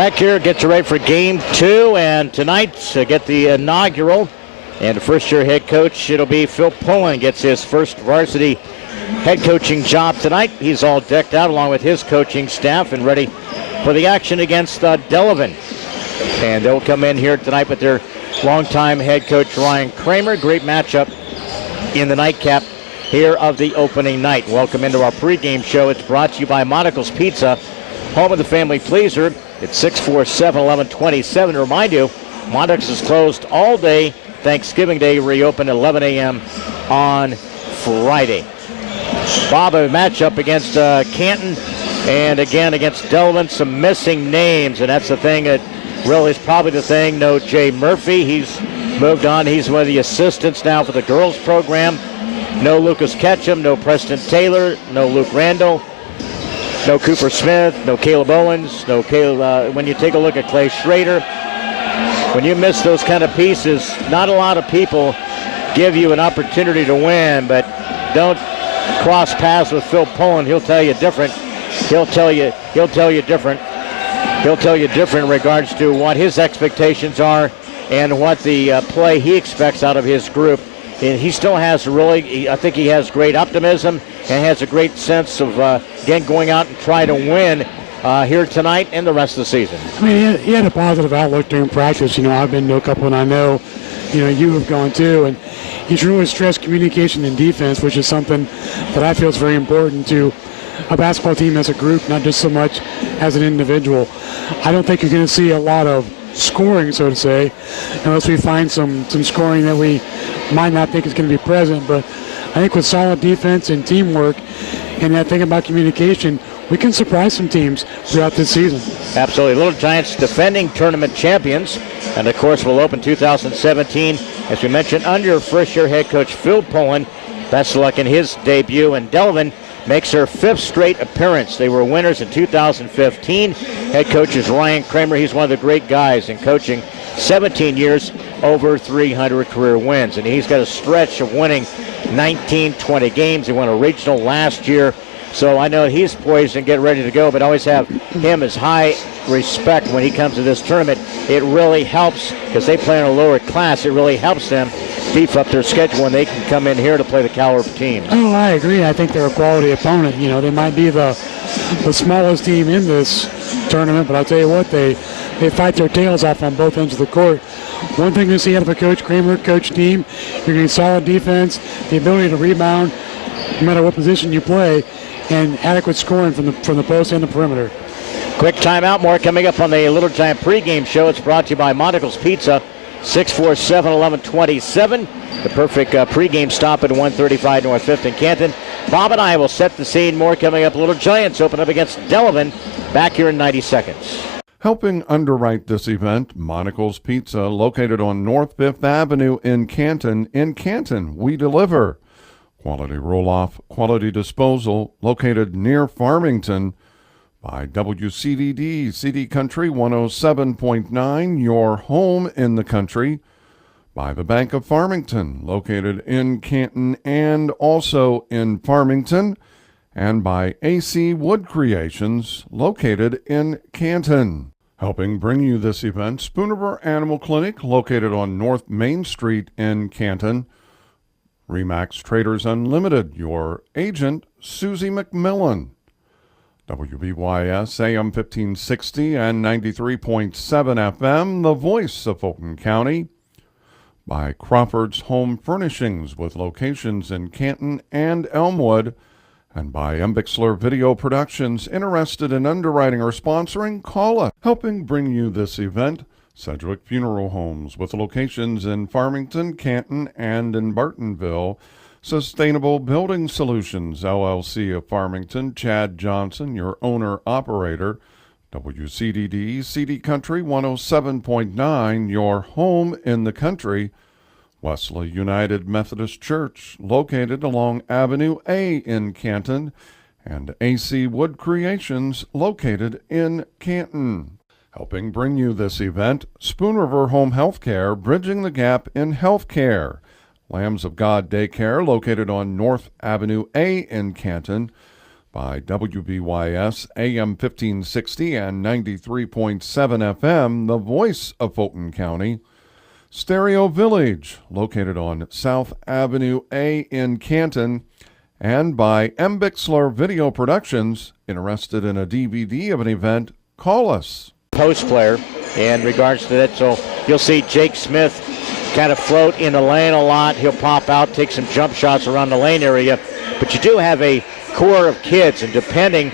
Back here, get you ready for game 2, and tonight get the inaugural and the first-year head coach. It'll be Phil Pullen gets his first varsity head coaching job tonight. He's all decked out along with his coaching staff and ready for the action against Delavan. And they'll come in here tonight with their longtime head coach Ryan Kramer. Great matchup in the nightcap here of the opening night. Welcome into our pregame show. It's brought to you by Monocle's Pizza, home of the family pleaser. It's 647-1127. To remind you, Monocle's is closed all day. Thanksgiving Day reopened at 11 a.m. on Friday. Bob, a matchup against Canton and again against Delavan. Some missing names, and that's the thing that really is probably the thing. No Jay Murphy. He's moved on. He's one of the assistants now for the girls program. No Lucas Ketchum. No Preston Taylor. No Luke Randall. No Cooper Smith, no Caleb Owens, no Caleb. When you take a look at Clay Schrader, when you miss those kind of pieces, not a lot of people give you an opportunity to win, but don't cross paths with Phil Pullen. He'll tell you different. He'll tell you different. He'll tell you different in regards to what his expectations are and what the play he expects out of his group. And he still has I think he has great optimism and has a great sense of, again, going out and try to win here tonight and the rest of the season. I mean, he had a positive outlook during practice. You know, I've been to a couple, and I know, you have gone too. And he's really stressed communication and defense, which is something that I feel is very important to a basketball team as a group, not just so much as an individual. I don't think you're going to see a lot of scoring, so to say, unless we find some scoring that we might not think is going to be present. But I think with solid defense and teamwork and that thing about communication, we can surprise some teams throughout this season. Absolutely. Little Giants defending tournament champions, and of course will open 2017, as we mentioned, under first-year head coach Phil Pullen. Best of luck in his debut. And Delavan makes her 5th straight appearance. They were winners in 2015. Head coach is Ryan Kramer. He's one of the great guys in coaching. 17 years, over 300 career wins. And he's got a stretch of winning 19-20 games. He won a regional last year. So I know he's poised and get ready to go, but always have him as high respect when he comes to this tournament. It really helps, because they play in a lower class, it really helps them beef up their schedule when they can come in here to play the caliber teams. Oh, I agree. I think they're a quality opponent. You know, they might be the smallest team in this tournament, but I'll tell you what, they fight their tails off on both ends of the court. One thing to see out of a Coach Kramer coach team, you're getting solid defense, the ability to rebound no matter what position you play, and adequate scoring from the post and the perimeter. Quick timeout. More coming up on the Little Giant pregame show. It's brought to you by Monocle's Pizza, 647-1127. The perfect pregame stop at 135 North 5th in Canton. Bob and I will set the scene. More coming up. Little Giants open up against Delavan back here in 90 seconds. Helping underwrite this event, Monocle's Pizza, located on North 5th Avenue in Canton. In Canton, we deliver. Quality roll-off, quality disposal, located near Farmington. By WCDD, CD Country 107.9, your home in the country. By the Bank of Farmington, located in Canton and also in Farmington. And by AC Wood Creations, located in Canton. Helping bring you this event, Spoonerville Animal Clinic, located on North Main Street in Canton. Remax Traders Unlimited, your agent, Susie McMillan. WBYS AM 1560 and 93.7 FM, the voice of Fulton County. By Crawford's Home Furnishings, with locations in Canton and Elmwood. And by Embixler Video Productions. Interested in underwriting or sponsoring? Call us. Helping bring you this event, Sedgwick Funeral Homes, with locations in Farmington, Canton, and in Bartonville. Sustainable Building Solutions, LLC of Farmington. Chad Johnson, your owner-operator. WCDD, CD Country 107.9, your home in the country. Wesley United Methodist Church, located along Avenue A in Canton. And AC Wood Creations, located in Canton. Helping bring you this event, Spoon River Home Healthcare, bridging the gap in healthcare. Lambs of God Daycare, located on North Avenue A in Canton. by WBYS AM 1560 and 93.7 FM, the voice of Fulton County. Stereo Village, located on South Avenue A in Canton, and by M. Bixler Video Productions. Interested in a DVD of an event? Call us. Post player in regards to that, so you'll see Jake Smith kind of float in the lane a lot. He'll pop out, take some jump shots around the lane area, but you do have a core of kids, and depending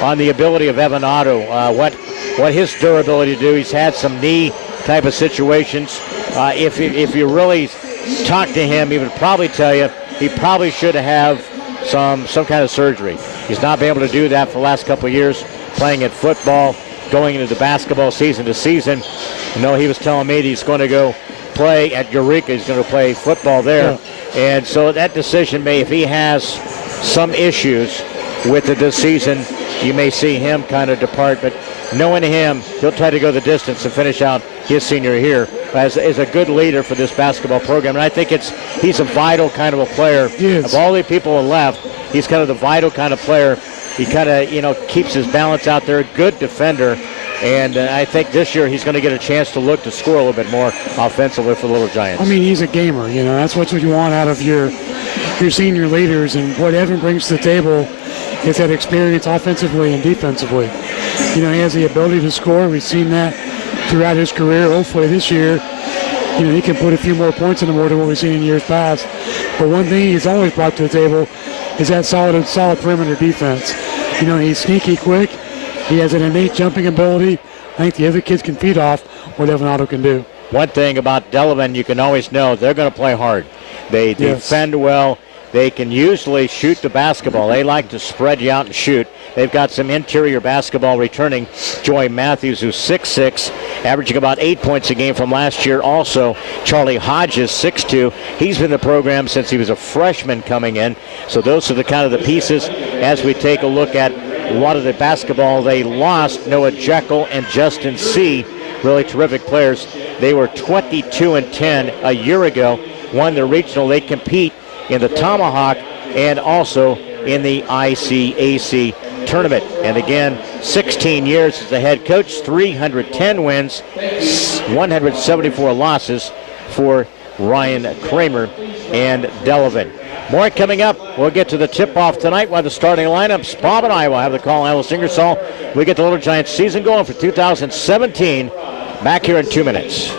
on the ability of Evan Otto, what his durability to do, he's had some knee type of situations. If you really talk to him, he would probably tell you he probably should have some kind of surgery. He's not been able to do that for the last couple of years, playing at football, going into the basketball season to season. You know, he was telling me that he's going to go play at Eureka. He's going to play football there. Yeah. And so that decision if he has some issues with it this season, you may see him kind of depart. But knowing him, he'll try to go the distance and finish out his senior year as a good leader for this basketball program. And I think he's a vital kind of a player. Of all the people who left, he's kind of the vital kind of player. He kind of, keeps his balance out there, good defender. And I think this year he's going to get a chance to look to score a little bit more offensively for the Little Giants. I mean, he's a gamer. That's what you want out of your senior leaders. And what Evan brings to the table is that experience offensively and defensively. He has the ability to score. We've seen that throughout his career. Hopefully this year, he can put a few more points in the more than what we've seen in years past. But one thing he's always brought to the table is that solid perimeter defense. He's sneaky quick. He has an innate jumping ability. I think the other kids can feed off what Evan Otto can do. One thing about Delavan, you can always know they're going to play hard. They defend well. They can usually shoot the basketball. They like to spread you out and shoot. They've got some interior basketball returning. Joy Matthews, who's 6'6", averaging about 8 points a game from last year. Also, Charlie Hodges, 6'2". He's been in the program since he was a freshman coming in. So those are the kind of the pieces as we take a look at a lot of the basketball they lost. Noah Jekyll and Justin C., really terrific players. They were 22-10 a year ago, won the regional. They compete in the Tomahawk and also in the ICAC tournament. And again, 16 years as the head coach, 310 wins, 174 losses for Ryan Kramer and Delavan. More coming up. We'll get to the tip-off tonight while the starting lineups. Bob and I will have the call Alice Ingersoll. We get the Little Giants season going for 2017. Back here in 2 minutes.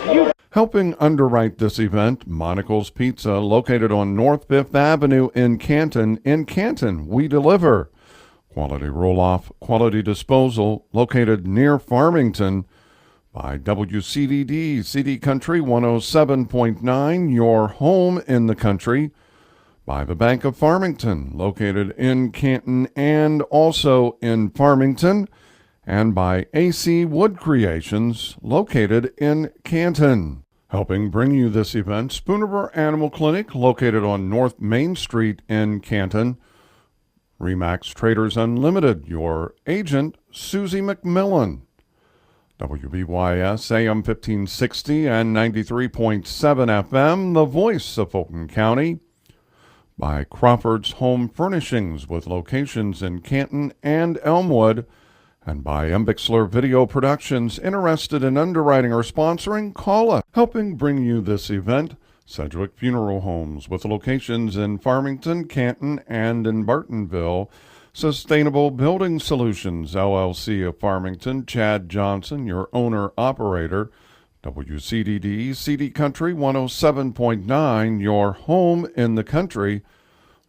Helping underwrite this event, Monocle's Pizza, located on North 5th Avenue in Canton. In Canton, we deliver. Quality roll-off, quality disposal, located near Farmington. By WCDD, CD Country 107.9, your home in the country. By the Bank of Farmington, located in Canton and also in Farmington. And by AC Wood Creations, located in Canton. Helping bring you this event, Spooniver Animal Clinic, located on North Main Street in Canton. Remax Traders Unlimited, your agent, Susie McMillan. WBYS AM 1560 and 93.7 FM, the voice of Fulton County. By Crawford's Home Furnishings, with locations in Canton and Elmwood. And by M. Bixler Video Productions. Interested in underwriting or sponsoring? Call us. Helping bring you this event, Sedgwick Funeral Homes, with locations in Farmington, Canton, and in Bartonville. Sustainable Building Solutions, LLC of Farmington. Chad Johnson, your owner-operator. WCDD, CD Country 107.9, your home in the country.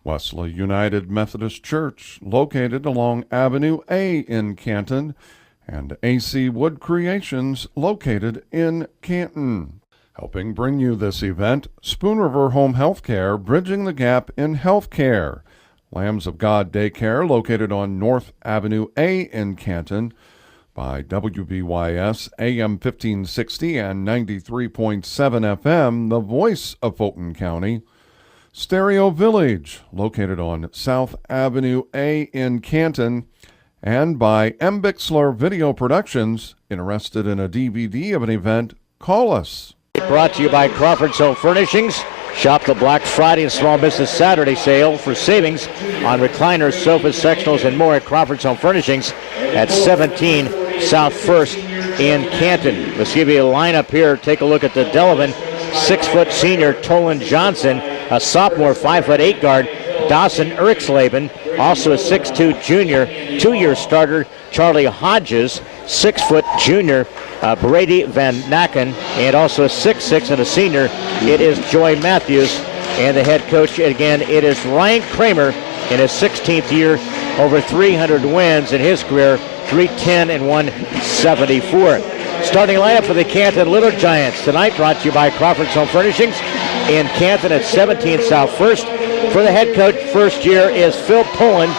Wesley United Methodist Church, located along Avenue A in Canton, and AC Wood Creations, located in Canton. Helping bring you this event, Spoon River Home Healthcare, bridging the gap in healthcare. Lambs of God Daycare, located on North Avenue A in Canton. By WBYS AM 1560 and 93.7 FM, the voice of Fulton County. Stereo Village, located on South Avenue A in Canton, and by M. Bixler Video Productions. Interested in a DVD of an event? Call us. Brought to you by Crawford's Home Furnishings. Shop the Black Friday and Small Business Saturday sale for savings on recliners, sofas, sectionals, and more at Crawford's Home Furnishings at 17 South 1st in Canton. Let's give you a lineup here. Take a look at the Delavan 6-foot senior Tolan Johnson, a sophomore 5'8" guard, Dawson Erixleben, also a 6'2" junior, 2-year starter, Charlie Hodges, 6-foot junior, Brady Van Nacken, and also a 6'6" and a senior. It is Joy Matthews, and the head coach, again, it is Ryan Kramer in his 16th year, over 300 wins in his career, 310 and 174. Starting lineup for the Canton Little Giants tonight, brought to you by Crawford's Home Furnishings in Canton at 17 South 1st. For the head coach, first year is Phil Pullen,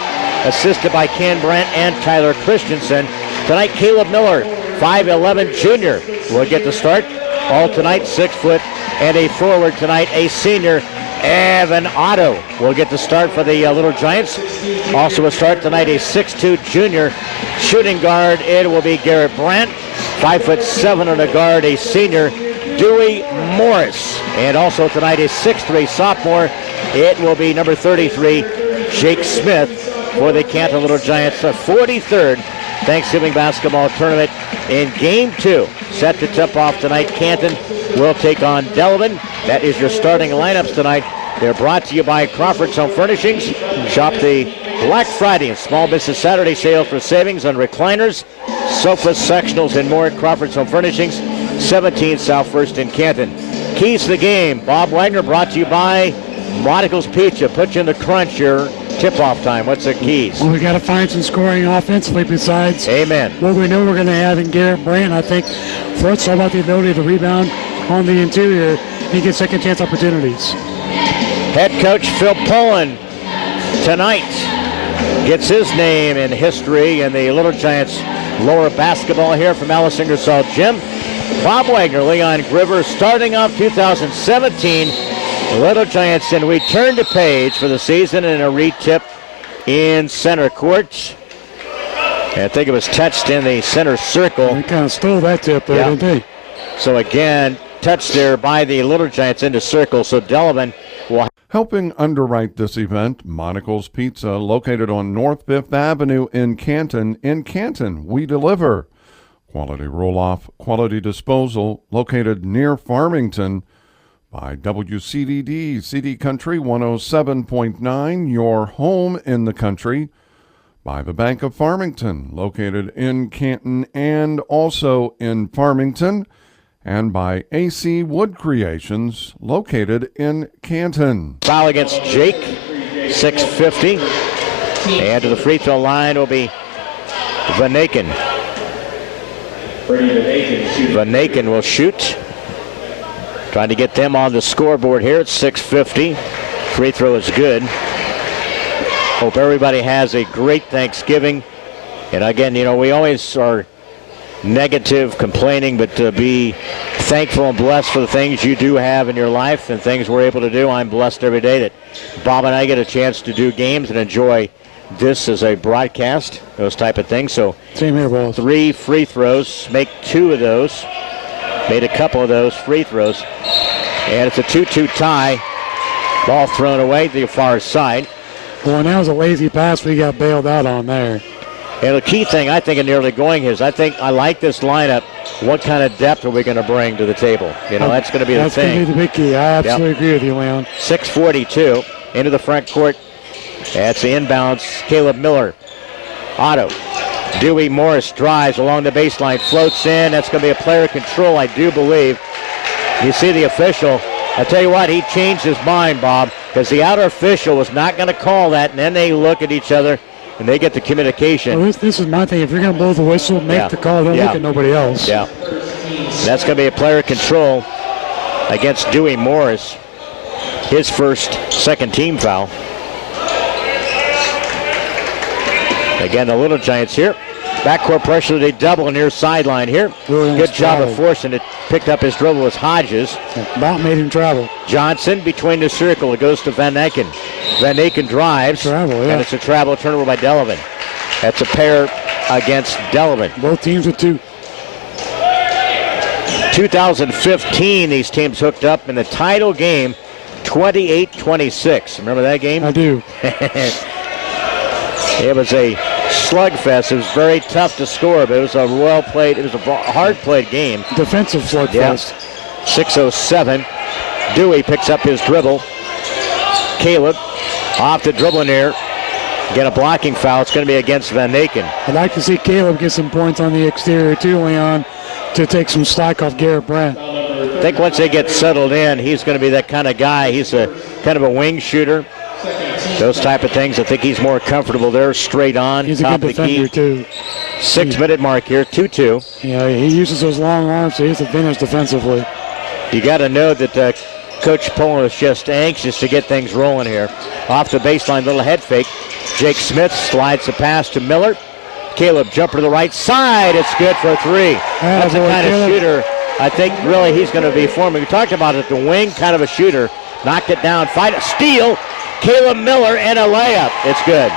assisted by Ken Brandt and Tyler Christensen. Tonight, Caleb Miller, 5'11" junior, will get the start. All tonight, 6 foot, and a forward tonight, a senior, Evan Otto, will get the start for the Little Giants. Also a start tonight, a 6'2" junior, shooting guard, it will be Garrett Brandt. 5'7" and a guard, a senior, Dewey Morris. And also tonight, a 6'3" sophomore, it will be number 33, Jake Smith, for the Canton Little Giants, the 43rd Thanksgiving Basketball Tournament in Game 2. Set to tip off tonight. Canton will take on Delavan. That is your starting lineups tonight. They're brought to you by Crawford's Home Furnishings. Shop the Black Friday and Small Business Saturday sale for savings on recliners, sofas, sectionals, and more at Crawford's Home Furnishings, 17 South 1st in Canton. Keys to the game. Bob Wagner, brought to you by Monticle's Pizza. Put you in the crunch here. Tip-off time. What's the keys? Well, we got to find some scoring offensively besides Amen. what we know we're going to have in Garrett Brandt. I think for us, it's all about the ability to rebound on the interior and get second chance opportunities. Head coach Phil Pullen tonight gets his name in history in the Little Giants lower basketball here from Alice Ingersoll Gym. Bob Wagner, Leon Groover, starting off 2017. The Little Giants, and we turned the page for the season in a re-tip in center court. And I think it was touched in the center circle. They kind of stole that tip there, didn't they? So again, touched there by the Little Giants into circle. So Delavan will... Helping underwrite this event, Monticle's Pizza, located on North 5th Avenue in Canton. In Canton, we deliver. Quality roll-off, quality disposal, located near Farmington. By WCDD, CD Country 107.9, your home in the country. By the Bank of Farmington, located in Canton and also in Farmington. And by AC Wood Creations, located in Canton. Foul against Jake, 6:50. And to the free throw line will be Van Aken. Van Aken will shoot. Trying to get them on the scoreboard here at 6:50. Free throw is good. Hope everybody has a great Thanksgiving. And again, you know, we always are negative, complaining, but to be thankful and blessed for the things you do have in your life and things we're able to do. I'm blessed every day that Bob and I get a chance to do games and enjoy this as a broadcast, those type of things. So same here, boss. 3 free throws, make 2 of those. Made a couple of those free throws. And it's a 2-2 tie. Ball thrown away to the far side. Well, and that was a lazy pass we got bailed out on there. And the key thing, I think, in nearly going is, I think I like this lineup. What kind of depth are we going to bring to the table? You know, that's going to be the thing. That's going to be the big key. I absolutely agree with you, Leon. 6:42 into the front court. That's the inbounds. Caleb Miller. Otto. Dewey Morris drives along the baseline, floats in. That's going to be a player control, I do believe. You see the official. I tell you what, he changed his mind, Bob, because the outer official was not going to call that, and then they look at each other, and they get the communication. Well, this is my thing. If you're going to blow the whistle, make the call. Don't look at nobody else. Yeah. That's going to be a player control against Dewey Morris. His second team foul. Again, the Little Giants here. Backcourt pressure, they double near sideline here. Good job of forcing it. Picked up his dribble was Hodges. About made him travel. Johnson between the circle. It goes to Van Aken. Van Aken drives. And it's a travel turnover by Delavan. That's a pair against Delavan. Both teams with 2. 2015, these teams hooked up in the title game. 28-26. Remember that game? I do. It was a slugfest. It was very tough to score, but it was a well-played, it was a hard-played game. Defensive slugfest. Yes. 6:07. Dewey picks up his dribble. Caleb off the dribbling here. Get a blocking foul. It's going to be against Van Aken. I'd like to see Caleb get some points on the exterior too, Leon, to take some slack off Garrett Brandt. I think once they get settled in, he's going to be that kind of guy. He's a kind of a wing shooter. Those type of things. I think he's more comfortable there, straight on. He's a good defender too. 6-minute mark here, 2-2. Yeah, he uses those long arms, so he's advantage defensively. You got to know that Coach Pullen is just anxious to get things rolling here. Off the baseline, little head fake. Jake Smith slides the pass to Miller. Caleb jumper to the right side. It's good for a three. That's the kind of shooter I think really he's going to be forming. We talked about it, the wing kind of a shooter. Knocked it down, fight a steal. Caleb Miller and a layup. It's good.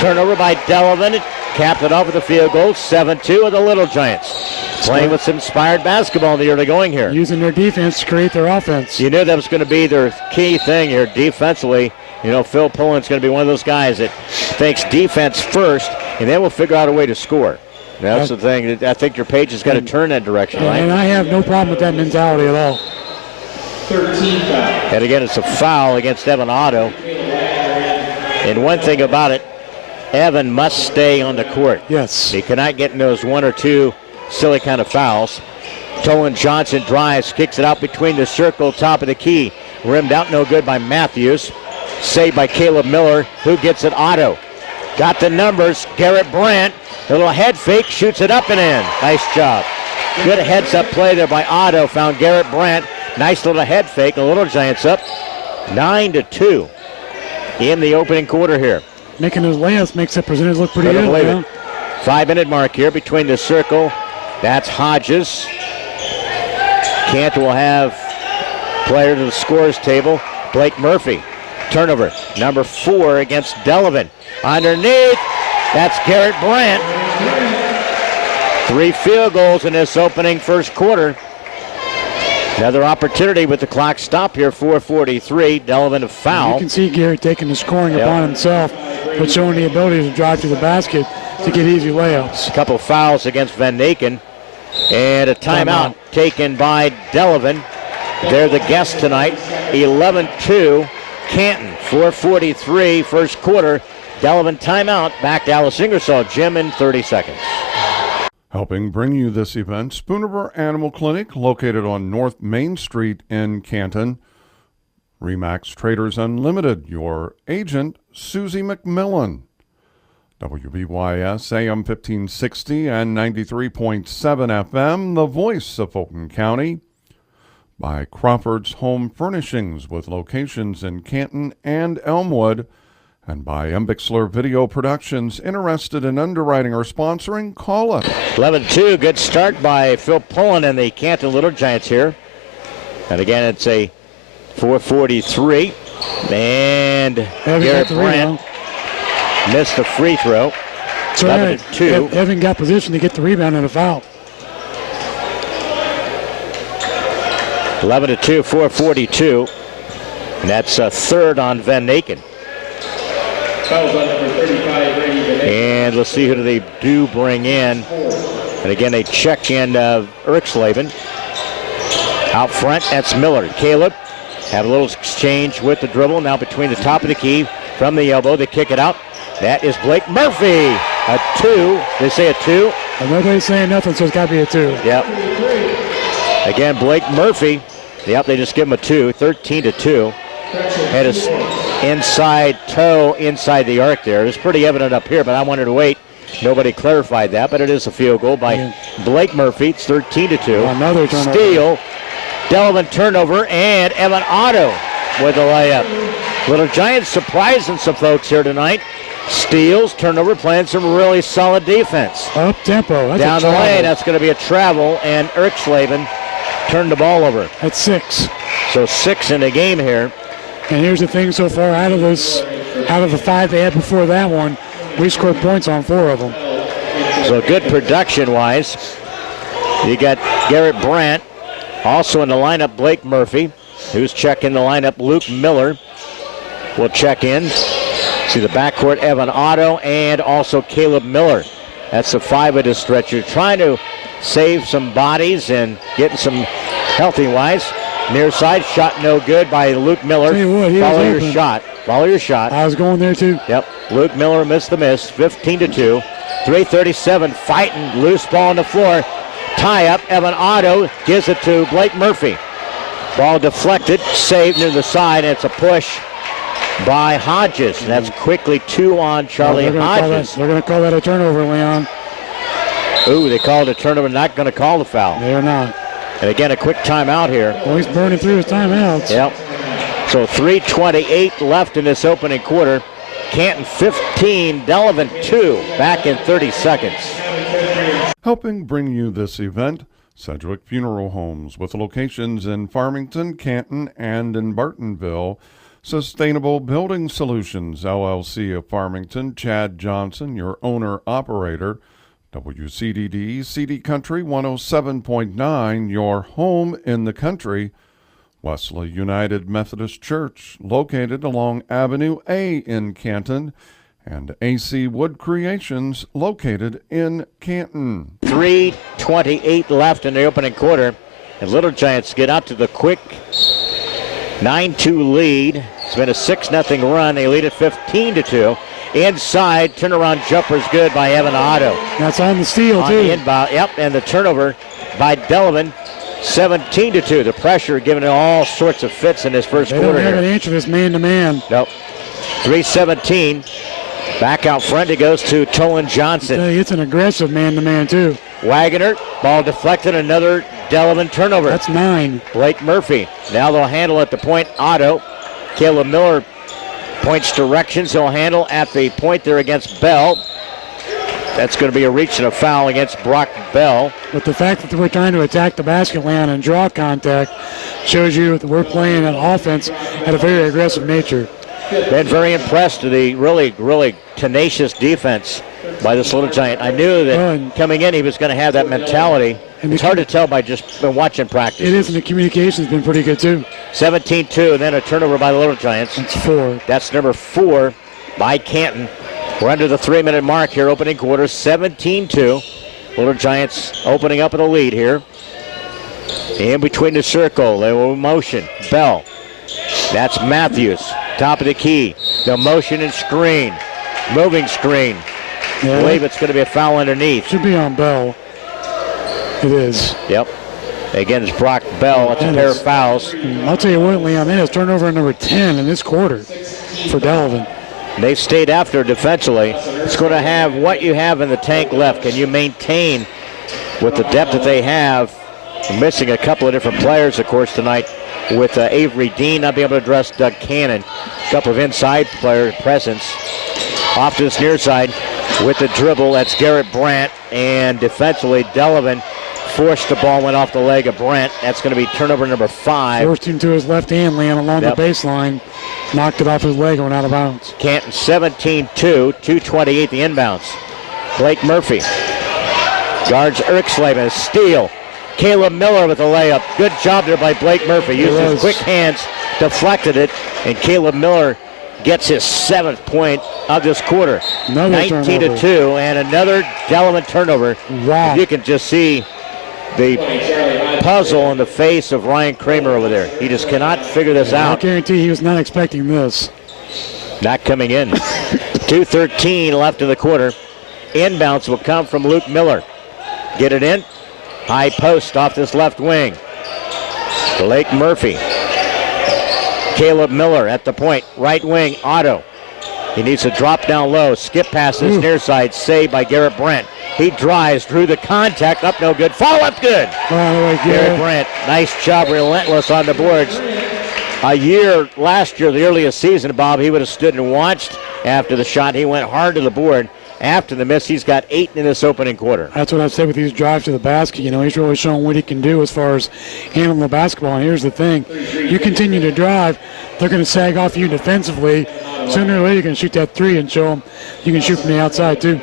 Turnover by Delavan. Capped it off with a field goal. 7-2 of the Little Giants. Playing with some inspired basketball in the early going here. Using their defense to create their offense. You knew that was going to be their key thing here defensively. You know, Phil Pullen's going to be one of those guys that thinks defense first, and then we'll figure out a way to score. That's the thing. I think your page has got to turn that direction, right? And I have no problem with that mentality at all. 13 foul. And again, it's a foul against Evan Otto. And one thing about it, Evan must stay on the court. Yes. He cannot get in those one or two silly kind of fouls. Tolan Johnson drives, kicks it out between the circle, top of the key. Rimmed out, no good by Matthews. Saved by Caleb Miller, who gets it. Otto. Got the numbers. Garrett Brandt, a little head fake, shoots it up and in. Nice job. Good heads-up play there by Otto. Found Garrett Brandt. Nice little head fake. The Little Giants up 9-2 in the opening quarter here. Making those layups makes that percentage look pretty good. Believe it. 5-minute mark here between the circle. That's Hodges. Canton will have player to the scores table. Blake Murphy. Turnover. Number 4 against Delavan. Underneath. That's Garrett Brandt. 3 field goals in this opening first quarter. Another opportunity with the clock stop here, 4:43. Delavan a foul. You can see Garrett taking the scoring upon himself, but showing the ability to drive to the basket to get easy layups. A couple fouls against Van Aken. And a timeout taken by Delavan. They're the guests tonight. 11-2 Canton. 4:43 first quarter. Delavan timeout. Back to Alice Ingersoll Gym in 30 seconds. Helping bring you this event, Spoonerville Animal Clinic, located on North Main Street in Canton. Remax Traders Unlimited, your agent, Susie McMillan. WBYS AM 1560 and 93.7 FM, the voice of Fulton County. By Crawford's Home Furnishings, with locations in Canton and Elmwood. And by Embixler Video Productions. Interested in underwriting or sponsoring? Call us. 11-2, good start by Phil Pullen and the Canton Little Giants here. And again, it's a 4:43. And Garrett Brandt missed the free throw. So 11-2. Evan got position to get the rebound and a foul. 11-2, 4:42. And that's a third on Van Aken. Fouls on number 35, Brady Van Aken. And let's see who they do bring in. And again, they check in Erxleben. Out front, that's Miller. Caleb have a little exchange with the dribble. Now between the top of the key, from the elbow, they kick it out. That is Blake Murphy. A 2. They say a 2. And nobody's saying nothing, so it's got to be a 2. Yep. Again, Blake Murphy. Yep, they just give him a 2. 13-2. Had his inside toe inside the arc there. It was pretty evident up here, but I wanted to wait. Nobody clarified that, but it is a field goal by Blake Murphy. It's 13-2. Another turnover. Steal. Delavan turnover, and Evan Otto with a layup. Little Giants surprising some folks here tonight. Steals, turnover, playing some really solid defense. Up tempo. Down the lane, that's going to be a travel, and Erxleben turned the ball over. That's 6. So 6 in the game here. And here's the thing so far, out of the 5 they had before that one, we scored points on 4 of them. So good production-wise. You got Garrett Brandt. Also in the lineup, Blake Murphy. Who's checking the lineup? Luke Miller will check in. See the backcourt, Evan Otto and also Caleb Miller. That's the 5 of the stretcher. Trying to save some bodies and getting some healthy wise. Near side shot no good by Luke Miller. Follow your shot. Follow your shot. I was going there too. Yep. Luke Miller missed the miss. 15-2. 3:37 fighting. Loose ball on the floor. Tie up. Evan Otto gives it to Blake Murphy. Ball deflected. Saved near the side. And it's a push by Hodges. And that's quickly 2 on Charlie Hodges. They're going to call that a turnover, Leon. Ooh, they called a turnover. Not going to call the foul. They're not. And again, a quick timeout here. Well, he's burning through his timeouts. Yep. So 3:28 left in this opening quarter. Canton 15, Delavan 2, back in 30 seconds. Helping bring you this event, Sedgwick Funeral Homes, with locations in Farmington, Canton, and in Bartonville. Sustainable Building Solutions, LLC of Farmington, Chad Johnson, your owner-operator. WCDD, CD Country 107.9, your home in the country. Wesley United Methodist Church, located along Avenue A in Canton, and AC Wood Creations, located in Canton. 3:28 left in the opening quarter, and Little Giants get out to the quick 9-2 lead. It's been a 6-0 run. They lead at 15-2. Inside, turnaround jumper's good by Evan Otto. That's on the steal, on too. The inbound, yep, and the turnover by Delavan, 17-2. The pressure giving it all sorts of fits in this first quarter. They don't have an answer this man-to-man. Nope. 3:17. Back out front, it goes to Tolan Johnson. It's an aggressive man-to-man, too. Wagner, ball deflected, another Delavan turnover. That's 9. Blake Murphy. Now they'll handle at the point. Otto. Caleb Miller points directions. He'll handle at the point there against Bell. That's going to be a reach and a foul against Brock Bell. But the fact that we're trying to attack the basket land and draw contact shows you that we're playing an offense at a very aggressive nature. Been very impressed with the really tenacious defense by this Little Giant. I knew that coming in he was going to have that mentality. And it's hard to tell by just watching practice. It is, and the communication's been pretty good too. 17-2, and then a turnover by the Little Giants. That's 4. That's number 4 by Canton. We're under the 3-minute mark here, opening quarter, 17-2. Little Giants opening up in a lead here. In between the circle, they will motion. Bell. That's Matthews. Top of the key. The motion and screen. Moving screen. Yeah. I believe it's going to be a foul underneath. Should be on Bell. It is. Yep. Against Brock Bell. That's a pair of fouls. I'll tell you what, Leon, that is turnover number 10 in this quarter for Delavan. They've stayed after defensively. It's going to have what you have in the tank left. Can you maintain with the depth that they have? We're missing a couple of different players, of course, tonight with Avery Dean not being able to address Doug Cannon. A couple of inside player presence. Off to this near side with the dribble. That's Garrett Brandt. And defensively, Delavan forced the ball, went off the leg of Brandt. That's going to be turnover number 5. Forced him to his left hand, Leon, along the baseline. Knocked it off his leg and went out of bounds. Canton 17-2, 2:28 the inbounds. Blake Murphy guards Erksleben. Steal. Caleb Miller with a layup. Good job there by Blake Murphy. Used his quick hands, deflected it, and Caleb Miller gets his 7th point of this quarter. 19-2, and another Delavan turnover. Wow. You can just see the puzzle on the face of Ryan Kramer over there. He just cannot figure this out. I guarantee he was not expecting this. Not coming in. 2:13 left in the quarter. Inbounds will come from Luke Miller. Get it in. High post off this left wing. Blake Murphy. Caleb Miller at the point. Right wing, Otto. He needs to drop down low. Skip passes near side. Saved by Garrett Brandt. He drives, drew the contact. Up no good. Fall up good. Garrett Brandt. Nice job. Relentless on the boards. Last year, the earliest season, Bob, he would have stood and watched after the shot. He went hard to the board. After the miss, he's got 8 in this opening quarter. That's what I've said with these drives to the basket. You know, he's really showing what he can do as far as handling the basketball. And here's the thing. You continue to drive, they're going to sag off you defensively. Sooner or later, you're going to shoot that 3 and show them you can shoot from the outside, too.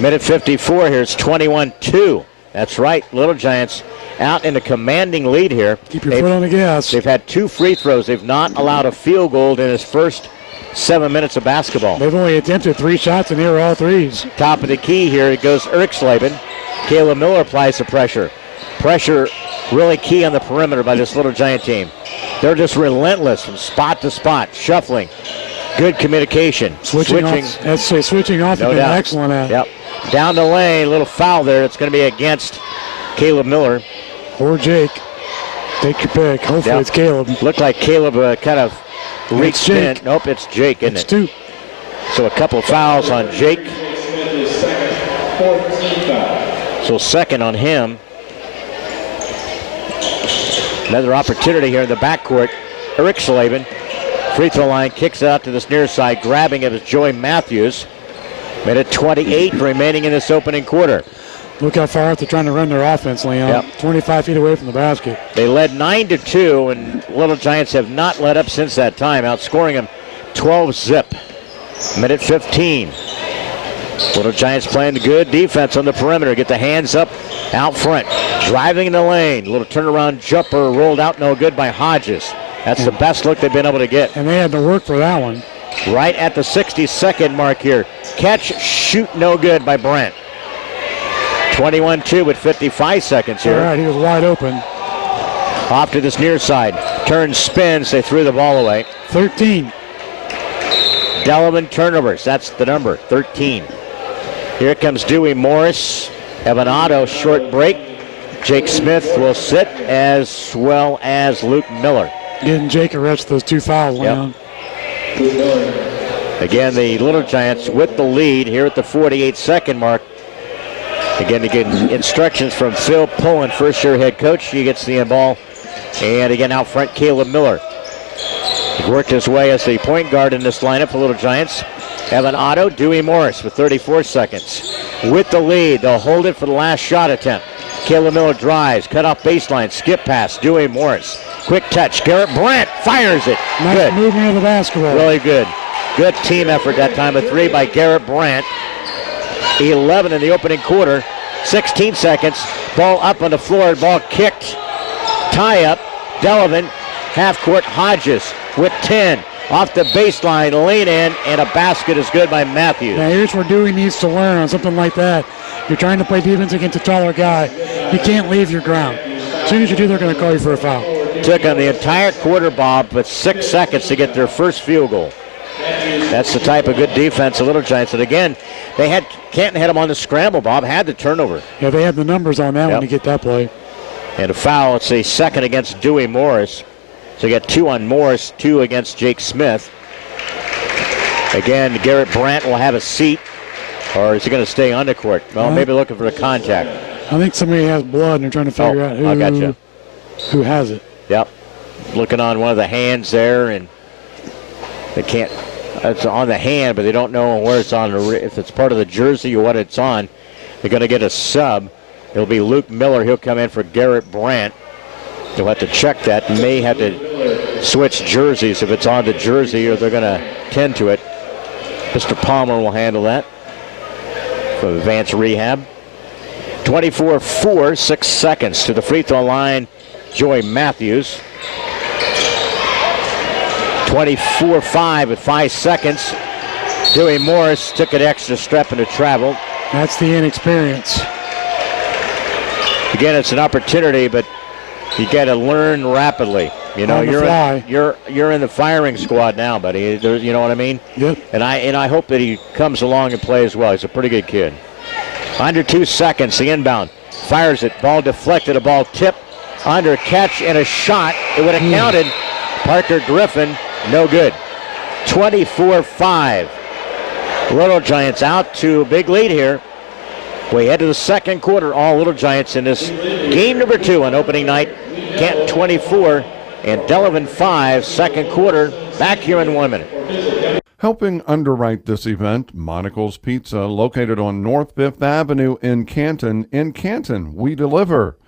Minute 54 here. It's 21-2. That's right. Little Giants out in a commanding lead here. Keep your foot on the gas. They've had 2 free throws. They've not allowed a field goal in his first 7 minutes of basketball. They've only attempted 3 shots, and they were all threes. Top of the key here, it goes Erxleben. Caleb Miller applies the pressure. Pressure really key on the perimeter by this Little Giant team. They're just relentless from spot to spot, shuffling. Good communication. Switching off. That's switching off. No Been doubt. Excellent at. Yep. Down the lane, little foul there. It's going to be against Caleb Miller. Or Jake. Take your pick. Hopefully it's Caleb. Looked like Caleb kind of reached in. Nope, it's Jake, isn't it? It's 2. So a couple fouls on Jake. So second on him. Another opportunity here in the backcourt. Erxleben. Free throw line, kicks out to this near side. Grabbing it is Joey Matthews. Minute 28 remaining in this opening quarter. Look how far out they're trying to run their offense, Leon. Yep. 25 feet away from the basket. They led 9-2, and Little Giants have not let up since that time, outscoring them 12-zip. Minute 15. Little Giants playing the good defense on the perimeter. Get the hands up out front. Driving in the lane. Little turnaround jumper rolled out, no good by Hodges. That's the best look they've been able to get. And they had to work for that one. Right at the 60-second mark here. Catch, shoot, no good by Brent. 21-2 with 55 seconds here. All right, he was wide open. Off to this near side. Turn, spins. They threw the ball away. 13. Delavan turnovers. That's the number, 13. Here comes Dewey Morris. Evan Otto, short break. Jake Smith will sit, as well as Luke Miller. Getting Jake arrested those 2 fouls, Leon. Again, the Little Giants with the lead here at the 48-second mark. Again, to get instructions from Phil Pullen, first-year head coach. He gets the ball. And again, out front, Caleb Miller. He worked his way as the point guard in this lineup for Little Giants. Evan Otto, Dewey Morris with 34 seconds. With the lead, they'll hold it for the last shot attempt. Caleb Miller drives, cut off baseline, skip pass, Dewey Morris. Quick touch, Garrett Brandt fires it. Nice Good. movement of the basketball. Really good. Good team effort that time. A 3 by Garrett Brandt. 11 in the opening quarter. 16 seconds. Ball up on the floor. Ball kicked. Tie up. Delavan. Half court. Hodges with 10. Off the baseline. Lean in. And a basket is good by Matthews. Now here's where Dewey needs to learn on something like that. You're trying to play defense against a taller guy. You can't leave your ground. As soon as you do, they're going to call you for a foul. Took on the entire quarter, Bob, but 6 seconds to get their first field goal. That's the type of good defense the Little Giants. And again, Canton had them on the scramble, Bob, had the turnover. Yeah, they had the numbers on that one to get that play. And a foul, it's a second against Dewey Morris. So you got 2 on Morris, 2 against Jake Smith. Again, Garrett Brandt will have a seat, or is he going to stay on the court? Well, maybe looking for a contact. I think somebody has blood and they're trying to figure out who has it. Yep. Looking on one of the hands there, and they can't. It's on the hand, but they don't know where it's on. If it's part of the jersey or what it's on, they're going to get a sub. It'll be Luke Miller. He'll come in for Garrett Brandt. They'll have to check that. May have to switch jerseys if it's on the jersey, or they're going to tend to it. Mr. Palmer will handle that for advanced rehab. 24-4, 6 seconds to the free throw line. Joey Matthews. 24-5 with 5 seconds. Dewey Morris took an extra step into travel. That's the inexperience. Again, it's an opportunity, but you got to learn rapidly. You know, you're in the firing squad now, buddy. You know what I mean? Yep. And I hope that he comes along and plays well. He's a pretty good kid. Under 2 seconds, the inbound. Fires it. Ball deflected. A ball tipped. Under catch and a shot. It would have counted. Parker Griffin, no good. 24-5. Little Giants out to a big lead here. We head to the second quarter. All Little Giants in this game number 2 on opening night. Canton 24 and Delavan 5. Second quarter. Back here in 1 minute. Helping underwrite this event, Monocle's Pizza, located on North 5th Avenue in Canton. In Canton, we deliver.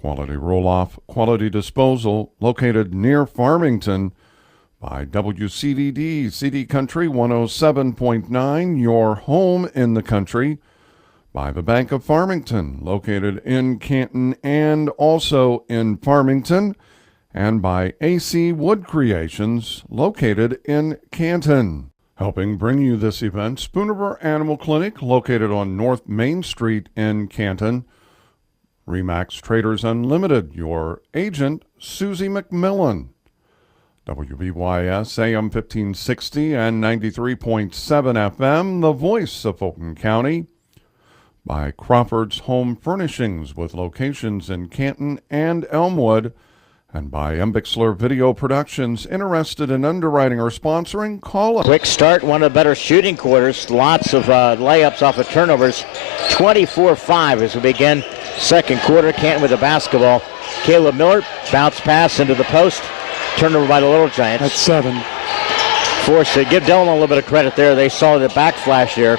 Quality roll-off, quality disposal, located near Farmington. By WCDD, CD Country 107.9, your home in the country. by the Bank of Farmington, located in Canton and also in Farmington, and by AC Wood Creations, located in Canton. Helping bring you this event, Spoonerville Animal Clinic, located on North Main Street in Canton. Remax Traders Unlimited, your agent, Susie McMillan. WBYS AM 1560 and 93.7 FM, the voice of Fulton County. By Crawford's Home Furnishings, with locations in Canton and Elmwood. And by Embixler Video Productions. Interested in underwriting or sponsoring? Call us. Quick start, one of the better shooting quarters. Lots of layups off of turnovers. 24-5 as we begin second quarter. Canton with the basketball. Caleb Miller, bounce pass into the post. Turnover by the Little Giants. That's 7. Forced to give Delavan a little bit of credit there. They saw the back flash there.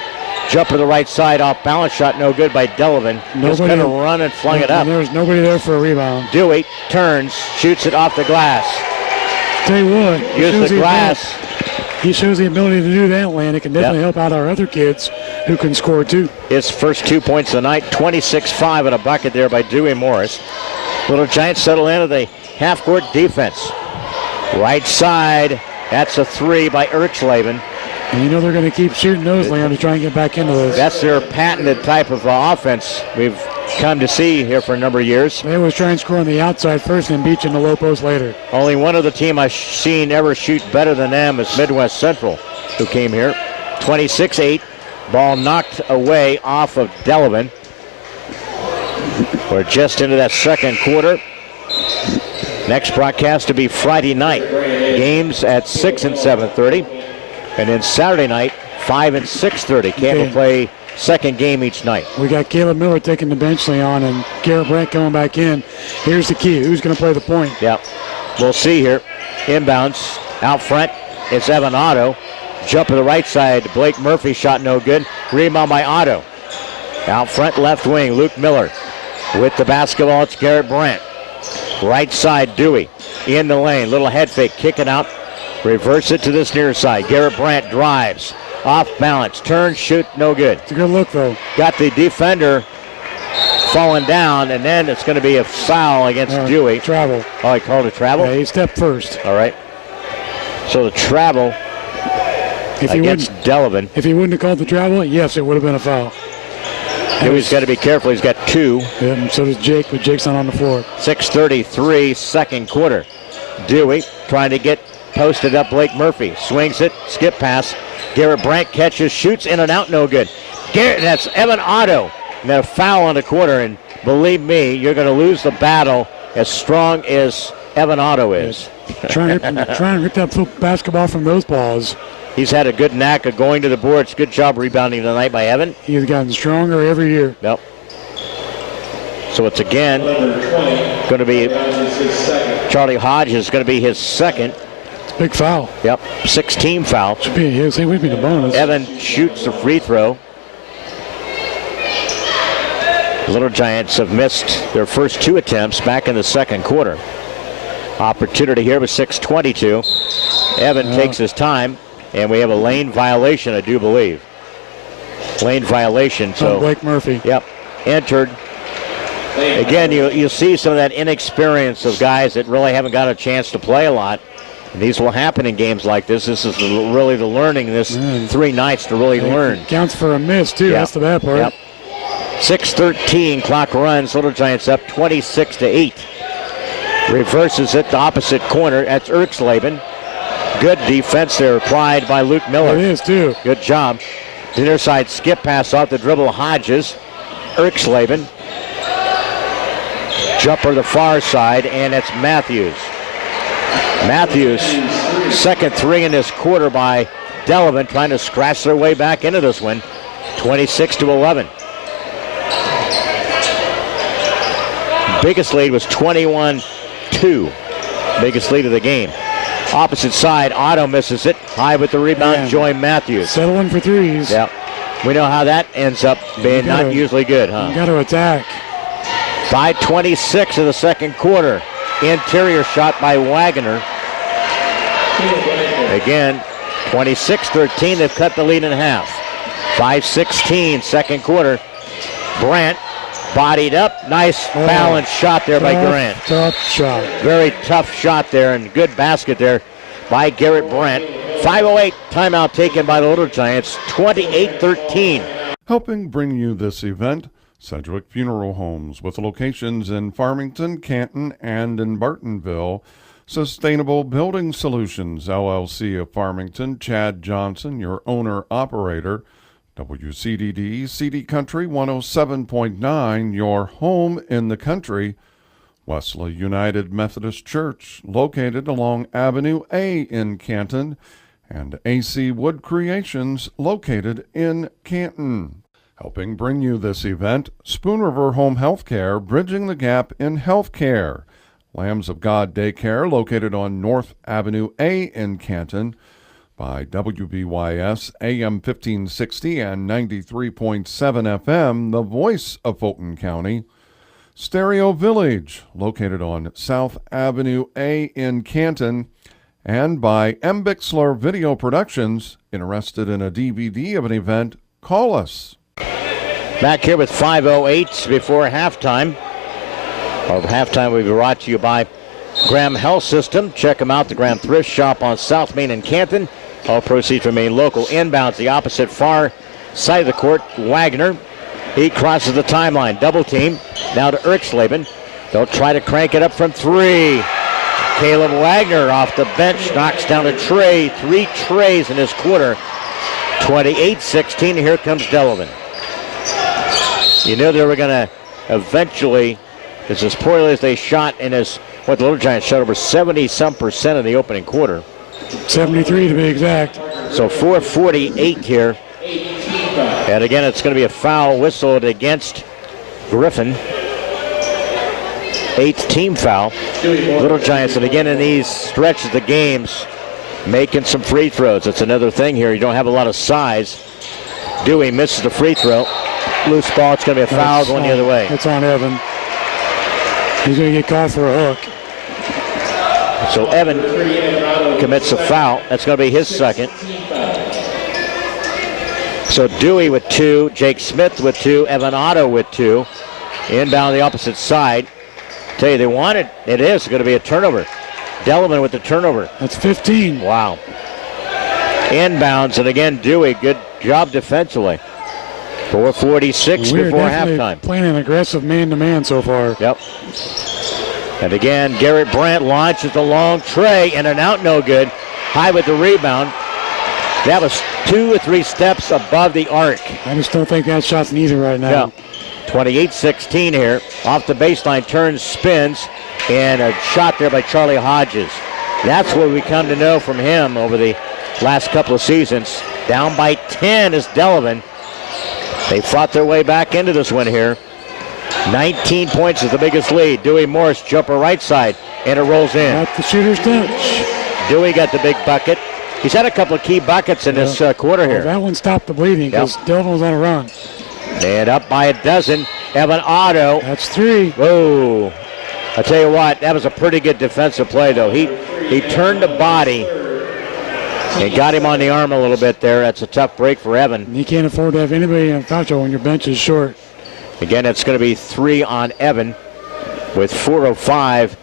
Jumper to the right side, off balance shot, no good by Delavan. Just going to run and flung it up. There was nobody there for a rebound. Dewey turns, shoots it off the glass. Tell you what, use the glass. He shows the ability to do that, Land. It can definitely help out our other kids who can score too. His first 2 points of the night, 26-5 and a bucket there by Dewey Morris. Little Giants settle into the half-court defense. Right side, that's a 3 by Erxleben. And you know they're going to keep shooting those, Leon, to try and get back into this. That's their patented type of offense we've come to see here for a number of years. They always try and score on the outside first and beat you in the low post later. Only one other team I've seen ever shoot better than them is Midwest Central, who came here. 26-8, ball knocked away off of Delavan. We're just into that second quarter. Next broadcast to be Friday night. Games at 6 and 7:30. And then Saturday night, 5 and 6:30. Canton will play second game each night. We got Caleb Miller taking the bench, Leon, and Garrett Brandt coming back in. Here's the key. Who's going to play the point? Yep. We'll see here. Inbounds. Out front, it's Evan Otto. Jump to the right side. Blake Murphy shot no good. Rebound by Otto. Out front, left wing, Luke Miller. With the basketball, it's Garrett Brandt. Right side, Dewey. In the lane. Little head fake. Kick it out. Reverse it to this near side. Garrett Brandt drives. Off balance. Turn, shoot, no good. It's a good look, though. Got the defender falling down, and then it's going to be a foul against Dewey. Travel. Oh, he called it travel? Yeah, he stepped first. All right. So the travel against Delavan. If he wouldn't have called the travel, yes, it would have been a foul. Dewey's got to be careful. He's got 2. Yeah, and so does Jake, but Jake's not on the floor. 6:33, second quarter. Dewey trying to get posted up Blake Murphy. Swings it, skip pass. Garrett Brandt catches, shoots in and out, no good. That's Evan Otto. And then a foul on the quarter, and believe me, you're going to lose the battle as strong as Evan Otto is. Trying to rip that basketball from those paws. He's had a good knack of going to the boards. Good job rebounding tonight by Evan. He's gotten stronger every year. Yep. So it's again going to be Charlie Hodge is going to be his second. It's a big foul. Yep, 16 foul. Should be the bonus. Evan shoots the free throw. The Little Giants have missed their first 2 attempts back in the second quarter. Opportunity here with 6:22. Evan takes his time, and we have a lane violation, I do believe. Lane violation. So Blake Murphy. Yep, entered. Again, you see some of that inexperience of guys that really haven't got a chance to play a lot. And these will happen in games like this. This is really the learning, this 3 nights to really learn. Counts for a miss, too. Yep. That's the bad part. Yep. 6:13, clock runs. Little Giants up 26-8. Reverses it, the opposite corner. That's Erxleben. Good defense there applied by Luke Miller. It is, too. Good job. The near side skip pass off the dribble, Hodges. Erxleben. Jumper the far side, and it's Matthews. Matthews, second 3 in this quarter by Delavan, trying to scratch their way back into this one. 26-11. Biggest lead was 21-2. Biggest lead of the game. Opposite side, Otto misses it. High with the rebound, Joy Matthews. Settling for threes. Yep. We know how that ends up being not usually good, huh? You got to attack. 5:26 of the second quarter. Interior shot by Wagner. Again, 26-13. They've cut the lead in half. 5:16 second quarter. Brandt bodied up. Nice balance shot there by Grant. Tough shot. Very tough shot there and good basket there by Garrett Brandt. 5:08 timeout taken by the Little Giants, 28-13. Helping bring you this event, Sedgwick Funeral Homes, with locations in Farmington, Canton, and in Bartonville. Sustainable Building Solutions, LLC of Farmington, Chad Johnson, your owner-operator. WCDD, CD Country 107.9, your home in the country. Wesley United Methodist Church, located along Avenue A in Canton, and AC Wood Creations, located in Canton. Helping bring you this event, Spoon River Home Healthcare, bridging the gap in healthcare. Lambs of God Daycare, located on North Avenue A in Canton, by WBYS AM 1560 and 93.7 FM, the voice of Fulton County. Stereo Village, located on South Avenue A in Canton, and by M. Bixler Video Productions. Interested in a DVD of an event? Call us. Back here with 5:08 before halftime. Our halftime will be brought to you by Graham Health System. Check them out, the Graham Thrift Shop on South Main in Canton. All proceeds remain local. Inbounds, the opposite far side of the court. Wagner, he crosses the timeline. Double team. Now to Erxleben. They'll try to crank it up from three. Caleb Wagner off the bench knocks down a tray. 3 trays in this quarter. 28-16. Here comes Delavan. You knew they were going to eventually, as poorly as they shot in the Little Giants shot over 70-some% in the opening quarter. 73 to be exact. So 4:48 here. And again, it's going to be a foul whistled against Griffin. 8th team foul. Little Giants, and again in these stretches of games, making some free throws. That's another thing here. You don't have a lot of size. Dewey misses the free throw. Loose ball. It's going to be a foul going the other way. It's on Evan. He's going to get called for a hook. So Evan commits a foul. That's going to be his second. So Dewey with 2, Jake Smith with 2, Evan Otto with 2. Inbound the opposite side. Tell you they want it. It is going to be a turnover. Delavan with the turnover. That's 15. Wow. Inbounds, and again Dewey, good job defensively. 4:46 before halftime. Playing an aggressive man-to-man so far. Yep. And again, Garrett Brandt launches a long tray, and an out, no good. High with the rebound. That was 2 or 3 steps above the arc. I just don't think that shot's needed right now. Yeah. 28-16 here. Off the baseline, turns, spins, and a shot there by Charlie Hodges. That's what we come to know from him over the last couple of seasons. Down by 10 is Delavan. They fought their way back into this one here. 19 points is the biggest lead. Dewey Morris, jumper right side, and it rolls in. Got the shooter's touch. Dewey got the big bucket. He's had a couple of key buckets in this quarter here. That one stopped the bleeding because Delavan was on a run. And up by a dozen, Evan Otto. That's 3. Whoa. I tell you what, that was a pretty good defensive play, though. He turned the body and got him on the arm a little bit there. That's a tough break for Evan. And you can't afford to have anybody in a foul trouble when your bench is short. Again, it's going to be 3 on Evan with 4:05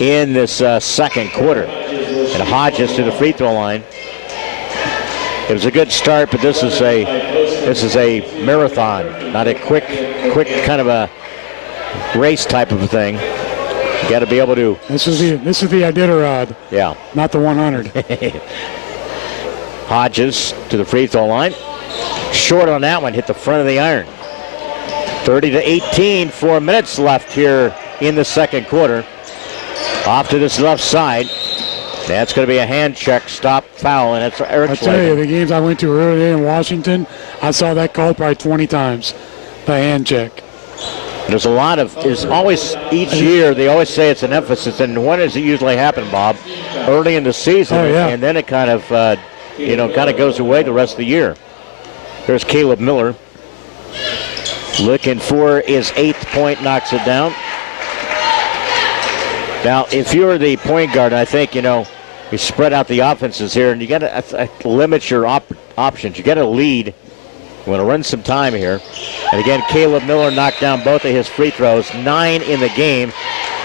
in this second quarter. And Hodges to the free throw line. It was a good start, but this is a marathon, not a quick kind of a race type of a thing. You got to be able to. This is the Iditarod. Yeah. Not the 100. Hodges to the free throw line. Short on that one, hit the front of the iron. 30-18, 4 minutes left here in the second quarter. Off to this left side. That's going to be a hand check, stop, foul, and it's Eric. I tell you, the games I went to earlier in Washington, I saw that called probably 20 times, the hand check. There's always, each year, they always say it's an emphasis, and when does it usually happen, Bob? Early in the season, and then it kind of goes away the rest of the year. There's Caleb Miller. Looking for his 8th point, knocks it down. Now, if you're the point guard, I think, you spread out the offenses here, and you got to limit your options. You got to lead We're going to run some time here. And again, Caleb Miller knocked down both of his free throws. 9 in the game.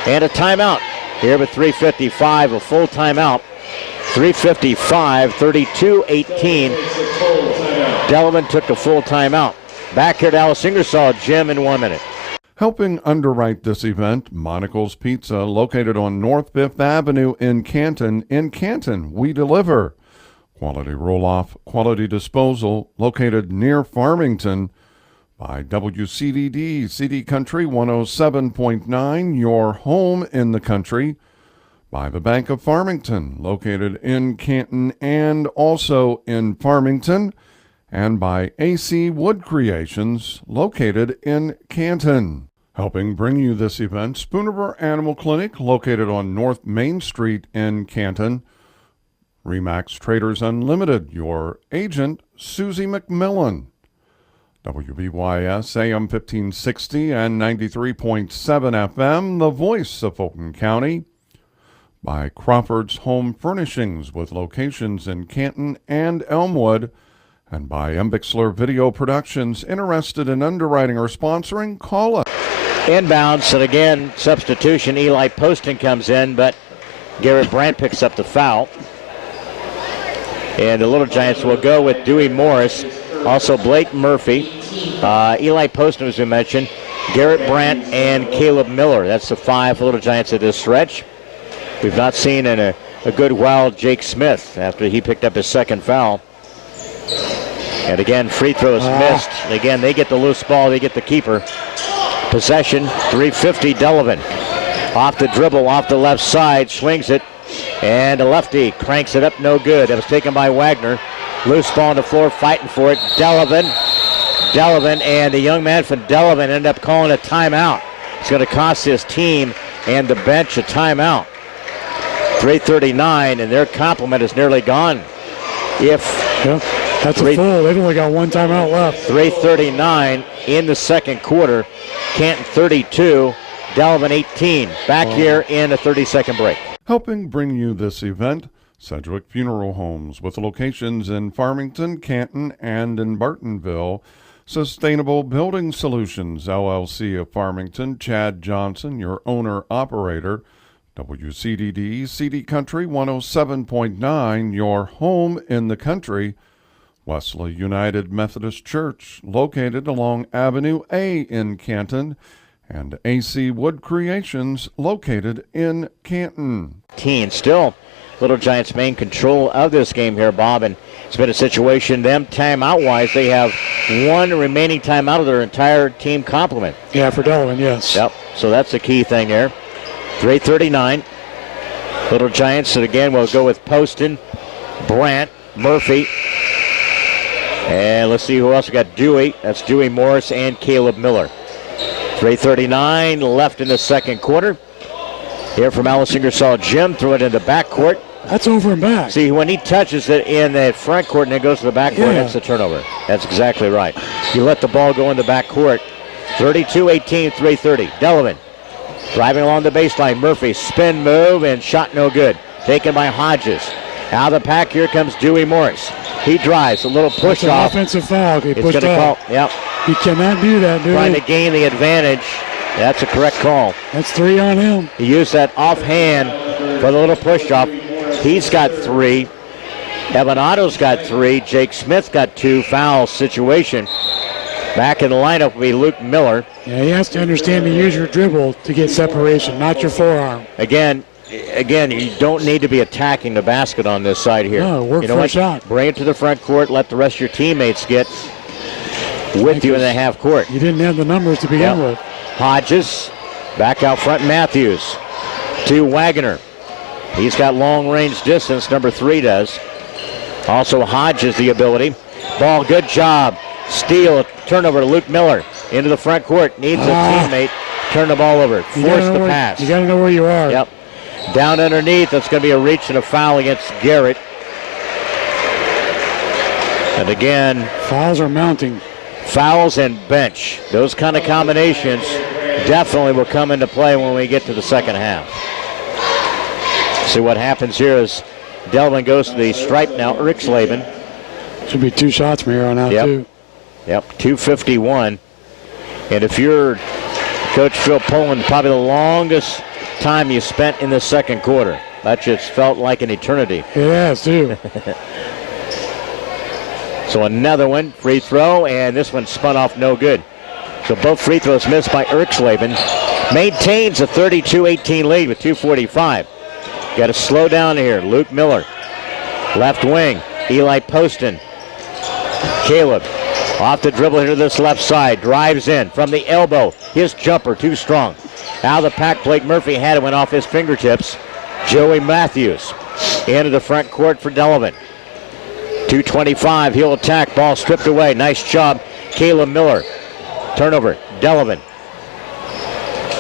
And a timeout here with 3:55, a full timeout. 3:55, 32-18. Delavan took a full timeout. Back here at Alice Ingersoll Gym in 1 minute. Helping underwrite this event, Monocle's Pizza, located on North 5th Avenue in Canton. In Canton, we deliver. Quality roll-off, quality disposal, located near Farmington. By WCDD, CD Country 107.9, your home in the country. By the Bank of Farmington, located in Canton and also in Farmington. And by AC Wood Creations, located in Canton. Helping bring you this event, Spoonerville Animal Clinic, located on North Main Street in Canton. Remax Traders Unlimited, your agent, Susie McMillan. WBYS AM 1560 and 93.7 FM, the voice of Fulton County. By Crawford's Home Furnishings, with locations in Canton and Elmwood. And by Embixler Video Productions. Interested in underwriting or sponsoring? Call us. Inbounds, and again, substitution. Eli Poston comes in, but Garrett Brandt picks up the foul. And the Little Giants will go with Dewey Morris, also Blake Murphy, Eli Poston, as we mentioned, Garrett Brandt, and Caleb Miller. That's the 5 for Little Giants at this stretch. We've not seen in a good while Jake Smith after he picked up his second foul. And again, free throws missed. Again, they get the loose ball, they get the keeper. Possession, 3:50, Delavan. Off the dribble, off the left side, swings it, and a lefty cranks it up, no good. That was taken by Wagner. Loose ball on the floor, fighting for it. Delavan, and the young man from Delavan ended up calling a timeout. It's going to cost his team and the bench a timeout. 3:39, and their complement is nearly gone. That's a full. They've only got one timeout left. 3:39 in the second quarter. Canton 32, Delavan 18. Back here in a 30-second break. Helping bring you this event, Sedgwick Funeral Homes, with locations in Farmington, Canton, and in Bartonville. Sustainable Building Solutions, LLC of Farmington, Chad Johnson, your owner-operator. WCDD, CD Country 107.9, your home in the country. Wesley United Methodist Church, located along Avenue A in Canton. And AC Wood Creations, located in Canton. Still, Little Giants main control of this game here, Bob. And it's been a situation, them timeout-wise, they have one remaining timeout of their entire team complement. Yeah, for Delavan, yes. Yep, so that's the key thing there. 3:39. Little Giants, and again, we'll go with Poston, Brandt, Murphy. And let's see who else we got. Dewey. That's Dewey Morris and Caleb Miller. 3:39 left in the second quarter. Here from Alice Ingersoll Gym, throw it in the backcourt. That's over and back. See, when he touches it in the front court and it goes to the backcourt, that's a turnover. That's exactly right. You let the ball go in the backcourt. 32-18, 3:30. Delavan driving along the baseline. Murphy, spin move, and shot no good. Taken by Hodges. Out of the pack, here comes Dewey Morris. He drives, a little push off. Offensive foul. He pushed going to call. Yep. He cannot do that, Dewey. Trying to gain the advantage. That's a correct call. That's 3 on him. He used that offhand for the little push off. He's got 3. Evan Otto's got 3. Jake Smith got 2. Foul situation. Back in the lineup will be Luke Miller. Yeah, he has to understand to use your dribble to get separation, not your forearm. Again, you don't need to be attacking the basket on this side here. No, work for a shot. Bring it to the front court. Let the rest of your teammates get with you in the half court. You didn't have the numbers to begin with. Hodges back out front. Matthews to Wagner. He's got long range distance. Number 3 does. Also Hodges the ability. Ball, good job. Steal, turnover to Luke Miller into the front court. Needs a teammate. Turn the ball over. Force the pass. You got to know where you are. Yep. Down underneath, that's going to be a reach and a foul against Garrett. And again, fouls are mounting. Fouls and bench. Those kind of combinations definitely will come into play when we get to the second half. See what happens here is Delavan goes to the stripe now. Rixlaven. Should be 2 shots from here on out, too. Yep, 2:51. And if you're Coach Phil Poland, probably the longest time you spent in the second quarter. That just felt like an eternity. It has, too. So another one, free throw, and this one spun off no good. So both free throws missed by Erksleben. Maintains a 32-18 lead with 2:45. Got to slow down here. Luke Miller, left wing. Eli Poston. Caleb off the dribble into this left side. Drives in from the elbow. His jumper too strong. Out of the pack, Blake Murphy had it, went off his fingertips. Joey Matthews into the front court for Delavan. 2:25, he'll attack, ball stripped away. Nice job, Caleb Miller. Turnover, Delavan.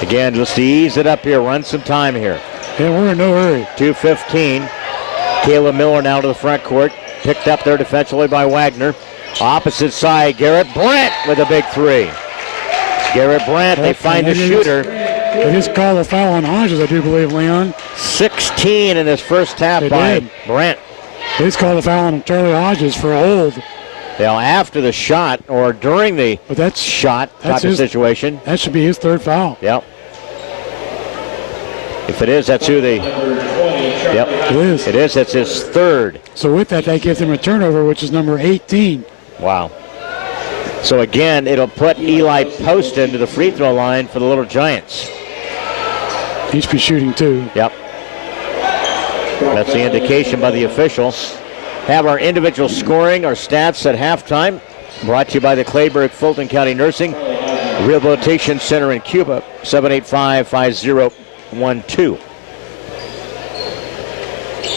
Again, just to ease it up here, run some time here. Yeah, we're in no hurry. 2:15, Caleb Miller now to the front court. Picked up there defensively by Wagner. Opposite side, Garrett Brandt with a big three. Garrett Brandt, they find the shooter. They just called a foul on Hodges, I do believe, Leon. 16 in this first half They by did. Brandt. They just called a foul on Charlie Hodges for a hold. Now, after the shot or during the But that's shot type of situation. That should be his third foul. Yep. If it is, that's who they. Yep. It is. It is. That's his third. So with that gives him a turnover, which is number 18. Wow. So again, it'll put Eli Poston to the free throw line for the Little Giants. He should be shooting too. Yep. That's the indication by the official. Have our individual scoring, our stats at halftime. Brought to you by the Clayburgh Fulton County Nursing Rehabilitation Center in Cuba, 785-5012.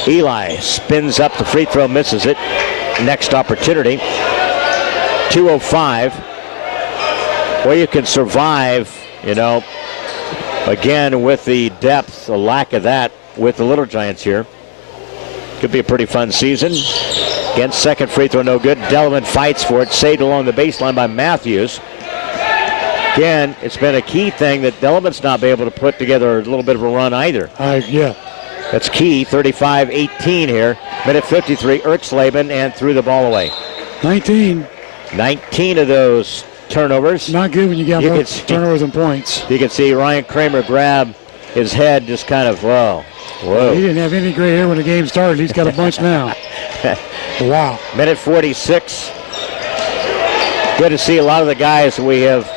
Eli spins up the free throw, misses it. Next opportunity. 2:05. Well, you can survive, again with the depth, the lack of that with the Little Giants here. Could be a pretty fun season. Again, second free throw, no good. Delavan fights for it, saved along the baseline by Matthews. Again, it's been a key thing that Delavan's not been able to put together a little bit of a run either. Yeah. That's key, 35-18 here. Minute 53, Erksleben, and threw the ball away. 19 of those turnovers. Not good when you got more turnovers and points. You can see Ryan Kramer grab his head, just kind of, whoa. He didn't have any gray hair when the game started. He's got a bunch now. Wow. Minute 46. Good to see a lot of the guys we have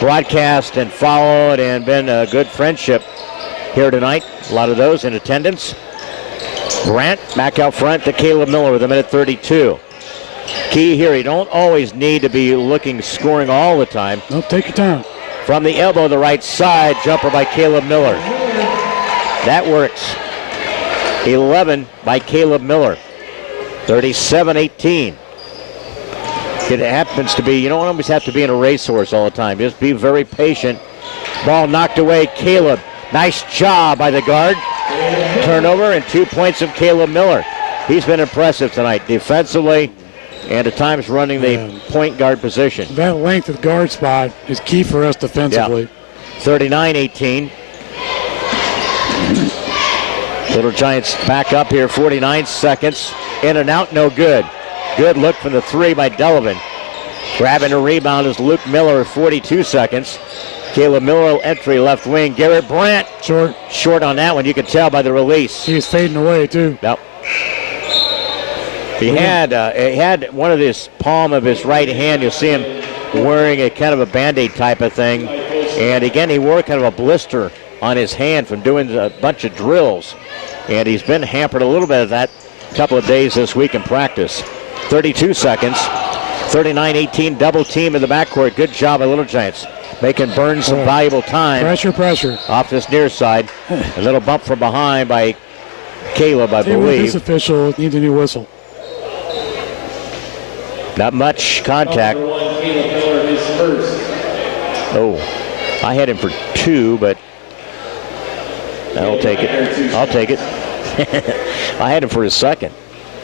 broadcast and followed and been a good friendship here tonight. A lot of those in attendance. Brandt back out front to Caleb Miller with a minute 32. Key here, you don't always need to be scoring all the time. Nope, take your time. From the elbow, the right side, jumper by Caleb Miller. That works. 11 by Caleb Miller. 37-18. It happens to be, you don't always have to be in a racehorse all the time. Just be very patient. Ball knocked away, Caleb. Nice job by the guard. Turnover and 2 points of Caleb Miller. He's been impressive tonight defensively and at times running the point guard position. That length of guard spot is key for us defensively. Yeah. 39-18. Little Giants back up here, 49 seconds. In and out, no good. Good look from the three by Delavan. Grabbing a rebound is Luke Miller, 42 seconds. Caleb Miller, entry left wing. Garrett Brandt. Short on that one, you can tell by the release. He's fading away, too. Yep. He had one of his palm of his right hand. You'll see him wearing a kind of a Band-Aid type of thing. And again, he wore kind of a blister on his hand from doing a bunch of drills. And he's been hampered a little bit of that a couple of days this week in practice. 32 seconds. 39-18, double team in the backcourt. Good job by Little Giants. Making Burns some valuable time. Pressure. Off this near side. A little bump from behind by Caleb, I believe. This official needs a new whistle. Not much contact. Oh, I had him for 2, but I'll take it. I had him for his second.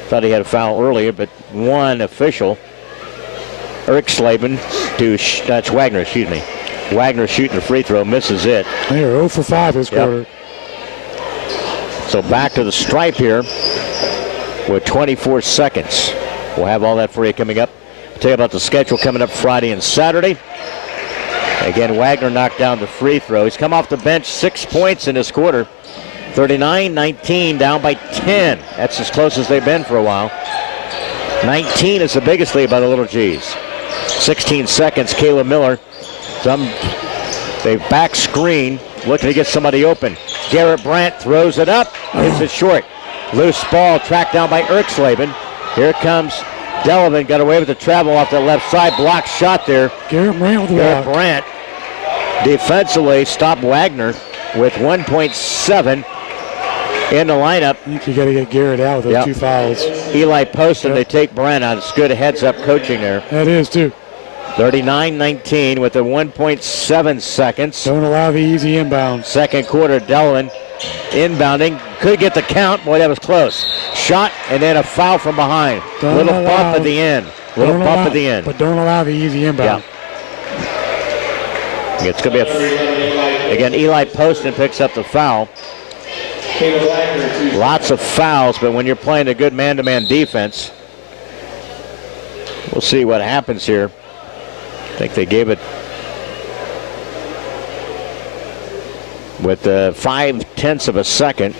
Thought he had a foul earlier, but one official. Erksleben that's Wagner, excuse me. Wagner shooting a free throw, misses it. They're 0 for 5 this quarter. So back to the stripe here with 24 seconds. We'll have all that for you coming up. Tell you about the schedule coming up Friday and Saturday. Again, Wagner knocked down the free throw. He's come off the bench 6 points in this quarter. 39-19, down by 10. That's as close as they've been for a while. 19 is the biggest lead by the Little G's. 16 seconds, Kayla Miller. They back screen, looking to get somebody open. Garrett Brandt throws it up. Hits it short. Loose ball tracked down by Erxleben. Here comes Delavan. Got away with the travel off the left side. Blocked shot there. Garrett Brandt defensively stopped Wagner with 1.7 in the lineup. I think you got to get Garrett out with those 2 fouls. Eli Poston, they take Brandt out. It's good heads-up coaching there. That is, too. 39-19 with the 1.7 seconds. Don't allow the easy inbound. Second quarter, Delavan inbounding. Could get the count. Boy, that was close. Shot and then a foul from behind. Little bump at the end. But don't allow the easy inbound. Yeah. It's going to be again, Eli Poston picks up the foul. Lots of fouls, but when you're playing a good man-to-man defense, we'll see what happens here. I think they gave it with 0.5 of a second.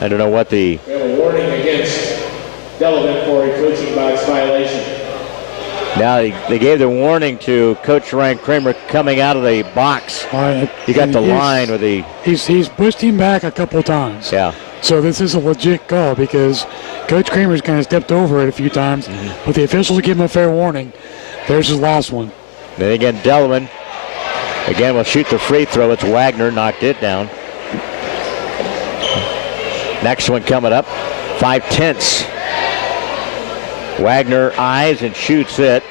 I don't know what the... We have a warning against Delavan for a coaching box violation. Now they gave the warning to Coach Ryan Kramer coming out of the box. You got the line with the... He's pushed him back a couple times. Yeah. So this is a legit call because Coach Kramer's kind of stepped over it a few times, but the officials give him a fair warning. There's his last one. Then again, Delavan again will shoot the free throw. It's Wagner, knocked it down. Next one coming up, 0.5. Wagner eyes and shoots it.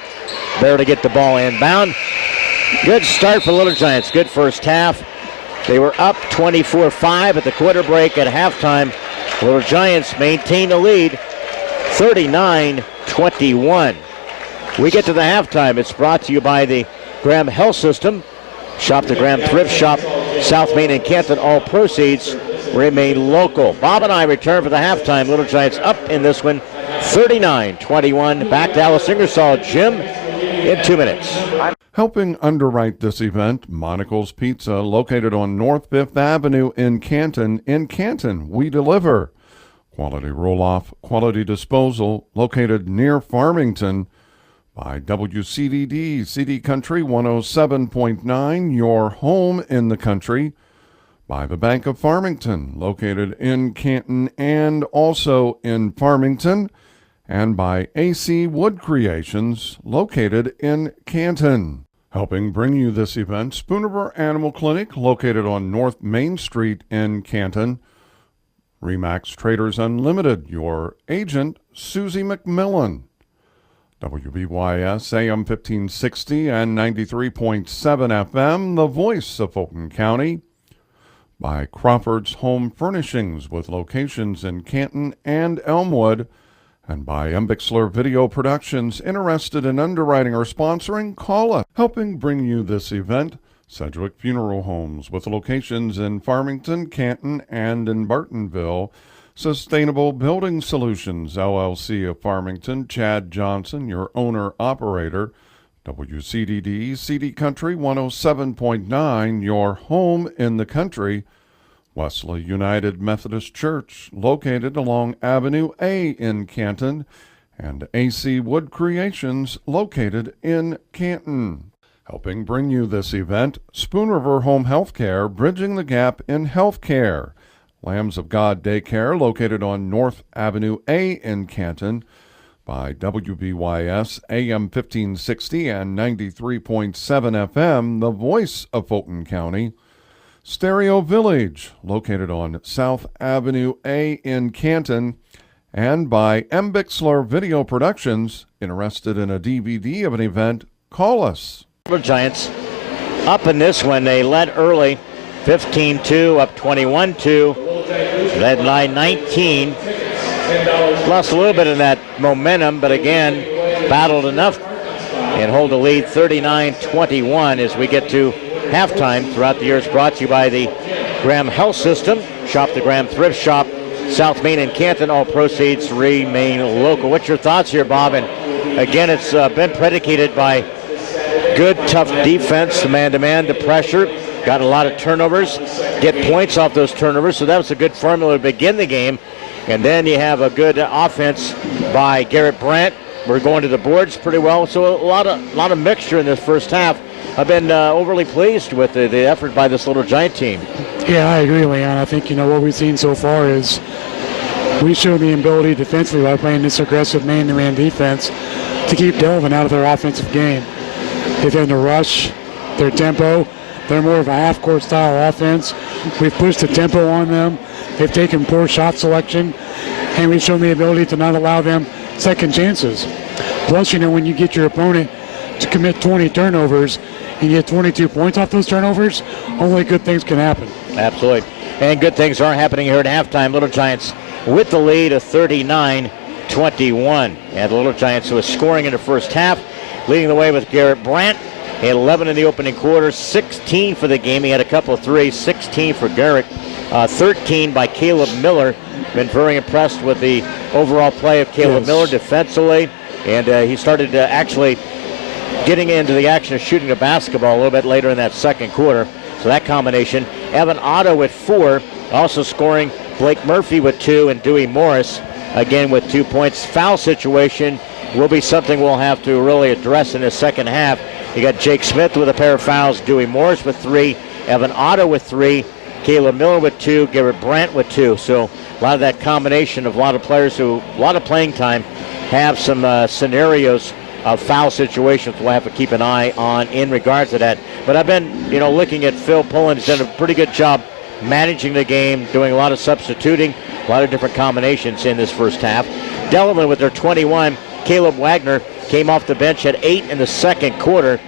There to get the ball inbound. Good start for Little Giants. Good first half. They were up 24-5 at the quarter break. At halftime, Little Giants maintain the lead, 39-21. We get to the halftime. It's brought to you by the Graham Health System. Shop the Graham Thrift Shop, South Main and Canton. All proceeds remain local. Bob and I return for the halftime. Little Giants up in this one, 39-21. Back to Alice Ingersoll Gym in 2 minutes. Helping underwrite this event, Monocle's Pizza, located on North 5th Avenue in Canton. In Canton, we deliver. Quality roll-off, quality disposal, located near Farmington. By WCDD, CD Country 107.9, your home in the country. By the Bank of Farmington, located in Canton and also in Farmington. And by AC Wood Creations, located in Canton. Helping bring you this event, Spoonerville Animal Clinic, located on North Main Street in Canton. Remax Traders Unlimited, your agent, Susie McMillan. WBYS AM 1560 and 93.7 FM, the voice of Fulton County. By Crawford's Home Furnishings, with locations in Canton and Elmwood. And by Embixler Video Productions. Interested in underwriting or sponsoring? Call us. Helping bring you this event, Sedgwick Funeral Homes, with locations in Farmington, Canton, and in Bartonville. Sustainable Building Solutions, LLC of Farmington. Chad Johnson, your owner-operator. WCDD, CD Country 107.9, your home in the country. Wesley United Methodist Church, located along Avenue A in Canton, and AC Wood Creations, located in Canton. Helping bring you this event, Spoon River Home Healthcare, bridging the gap in healthcare. Lambs of God Daycare, located on North Avenue A in Canton. By WBYS AM 1560 and 93.7 FM, the voice of Fulton County. Stereo Village, located on South Avenue A in Canton, and by Embixler Video Productions. Interested in a DVD of an event? Call us. Giants up in this one. They led early, 15-2, up 21-2, led by 19. Lost a little bit of that momentum, but again, battled enough and hold the lead 39-21 as we get to halftime. Throughout the year, it's brought to you by the Graham Health System. Shop the Graham Thrift Shop, South Main and Canton. All proceeds remain local. What's your thoughts here, Bob? And again, it's been predicated by good, tough defense, man-to-man, the pressure. Got a lot of turnovers, get points off those turnovers, so that was a good formula to begin the game. And then you have a good offense by Garrett Brandt. We're going to the boards pretty well, so a lot of mixture in this first half. I've been overly pleased with the effort by this Little Giant team. Yeah, I agree, Leon. I think, what we've seen so far is we showed the ability defensively by playing this aggressive man-to-man defense to keep Delavan out of their offensive game. They've had to rush their tempo. They're more of a half-court style offense. We've pushed the tempo on them. They've taken poor shot selection, and we've shown the ability to not allow them second chances. Plus, when you get your opponent to commit 20 turnovers and you get 22 points off those turnovers, only good things can happen. Absolutely. And good things are happening here at halftime. Little Giants with the lead of 39-21. And the Little Giants was scoring in the first half, leading the way with Garrett Brandt. He had 11 in the opening quarter, 16 for the game. He had a couple of threes, 16 for Garrett, 13 by Caleb Miller. Been very impressed with the overall play of Caleb Miller defensively. And he started actually getting into the action of shooting the basketball a little bit later in that second quarter. So that combination. Evan Otto with 4, also scoring. Blake Murphy with 2, and Dewey Morris again with 2 points. Foul situation will be something we'll have to really address in the second half. You got Jake Smith with a pair of fouls, Dewey Morris with 3, Evan Otto with 3, Caleb Miller with 2, Garrett Brandt with 2. So a lot of that combination of a lot of players who, a lot of playing time, have some scenarios of foul situations we'll have to keep an eye on in regards to that. But I've been, looking at Phil Pullen. He's done a pretty good job managing the game, doing a lot of substituting, a lot of different combinations in this first half. Delavan with their 21. Caleb Wagner came off the bench at 8 in the second quarter.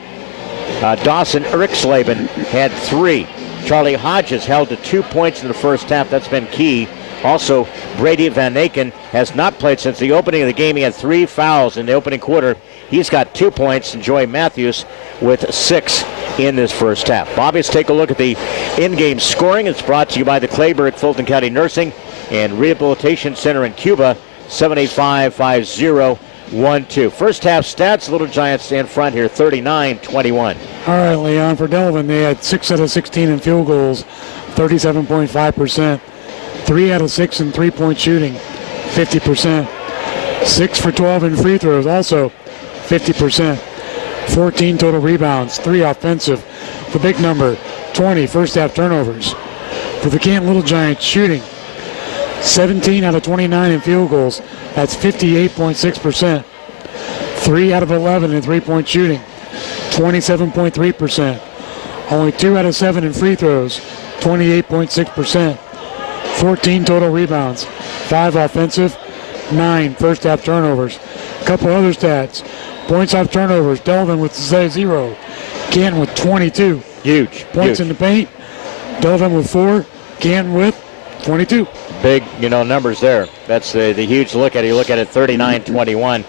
Dawson Erxleben had 3. Charlie Hodges held to 2 points in the first half. That's been key. Also, Brady Van Aken has not played since the opening of the game. He had 3 fouls in the opening quarter. He's got 2 points, and Joy Matthews with 6 in this first half. Bob, let's take a look at the in-game scoring. It's brought to you by the Clayburgh Fulton County Nursing and Rehabilitation Center in Cuba, 785-5012. First half stats, Little Giants in front here, 39-21. All right, Leon, for Delavan, they had 6 out of 16 in field goals, 37.5%. 3 out of 6 in three-point shooting, 50%. 6 for 12 in free throws, also 50%. 14 total rebounds, 3 offensive. The big number, 20 first-half turnovers. For the Canton Little Giants, shooting 17 out of 29 in field goals. That's 58.6%. 3 out of 11 in three-point shooting, 27.3%. Only 2 out of 7 in free throws, 28.6%. 14 total rebounds, 5 offensive, 9 first-half turnovers. A couple other stats. Points off turnovers, Delavan with 0. Canton with 22. Huge. Points in the paint, Delavan with 4. Canton with 22. Big, numbers there. That's the huge look at it. You look at it, 39-21.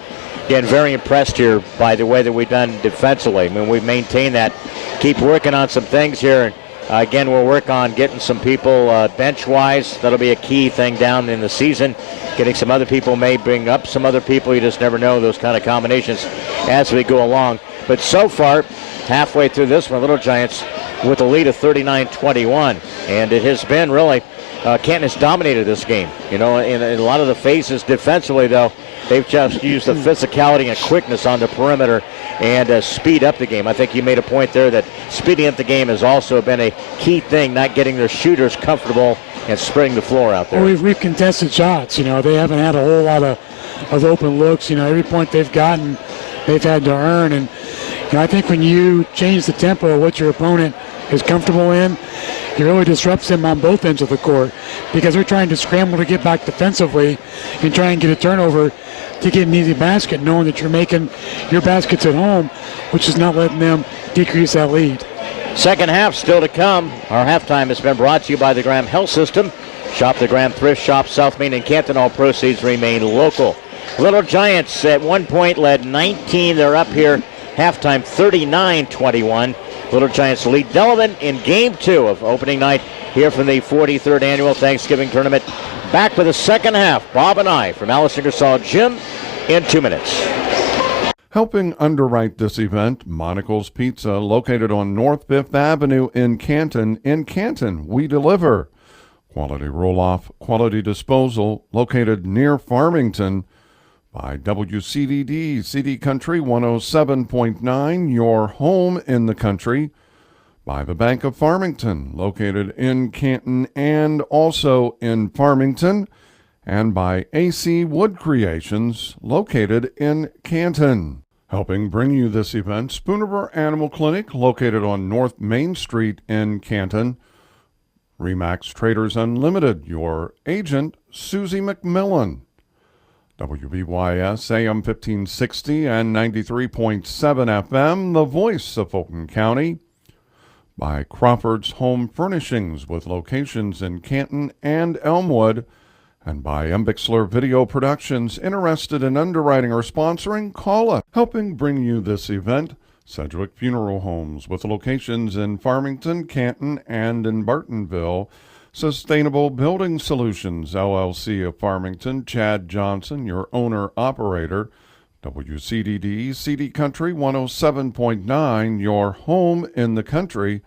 Again, very impressed here by the way that we've done defensively. I mean, we've maintained that. Keep working on some things here. Again, we'll work on getting some people bench-wise. That'll be a key thing down in the season. Getting some other people, may bring up some other people. You just never know those kind of combinations as we go along. But so far, halfway through this one, Little Giants with a lead of 39-21. And it has been really, Canton has dominated this game. In a lot of the phases defensively, though, they've just used the physicality and quickness on the perimeter and speed up the game. I think you made a point there that speeding up the game has also been a key thing, not getting their shooters comfortable and spreading the floor out there. Well, we've contested shots. They haven't had a whole lot of open looks. Every point they've gotten, they've had to earn. And I think when you change the tempo of what your opponent is comfortable in, it really disrupts them on both ends of the court because they're trying to scramble to get back defensively and try and get a turnover to get an easy basket, knowing that you're making your baskets at home, which is not letting them decrease that lead. Second half still to come. Our halftime has been brought to you by the Graham Health System. Shop the Graham Thrift Shop, South Main and Canton. All proceeds remain local. Little Giants at one point led 19. They're up here halftime 39-21. Little Giants lead Delavan in Game 2 of opening night here from the 43rd Annual Thanksgiving Tournament. Back with the second half. Bob and I from Alice Ingersoll Gym in 2 minutes. Helping underwrite this event, Monocle's Pizza, located on North 5th Avenue in Canton. In Canton, we deliver. Quality roll-off, quality disposal, located near Farmington. By WCDD, CD Country 107.9, your home in the country. By the Bank of Farmington, located in Canton and also in Farmington. And by AC Wood Creations, located in Canton. Helping bring you this event, Spoonerville Animal Clinic, located on North Main Street in Canton. Remax Traders Unlimited, your agent, Susie McMillan. WBYS AM 1560 and 93.7 FM, the voice of Fulton County. By Crawford's Home Furnishings with locations in Canton and Elmwood. And by Embixler Video Productions. Interested in underwriting or sponsoring? Call us. Helping bring you this event, Sedgwick Funeral Homes with locations in Farmington, Canton, and in Bartonville. Sustainable Building Solutions, LLC of Farmington, Chad Johnson, your owner-operator. WCDD, CD Country 107.9, your home in the country.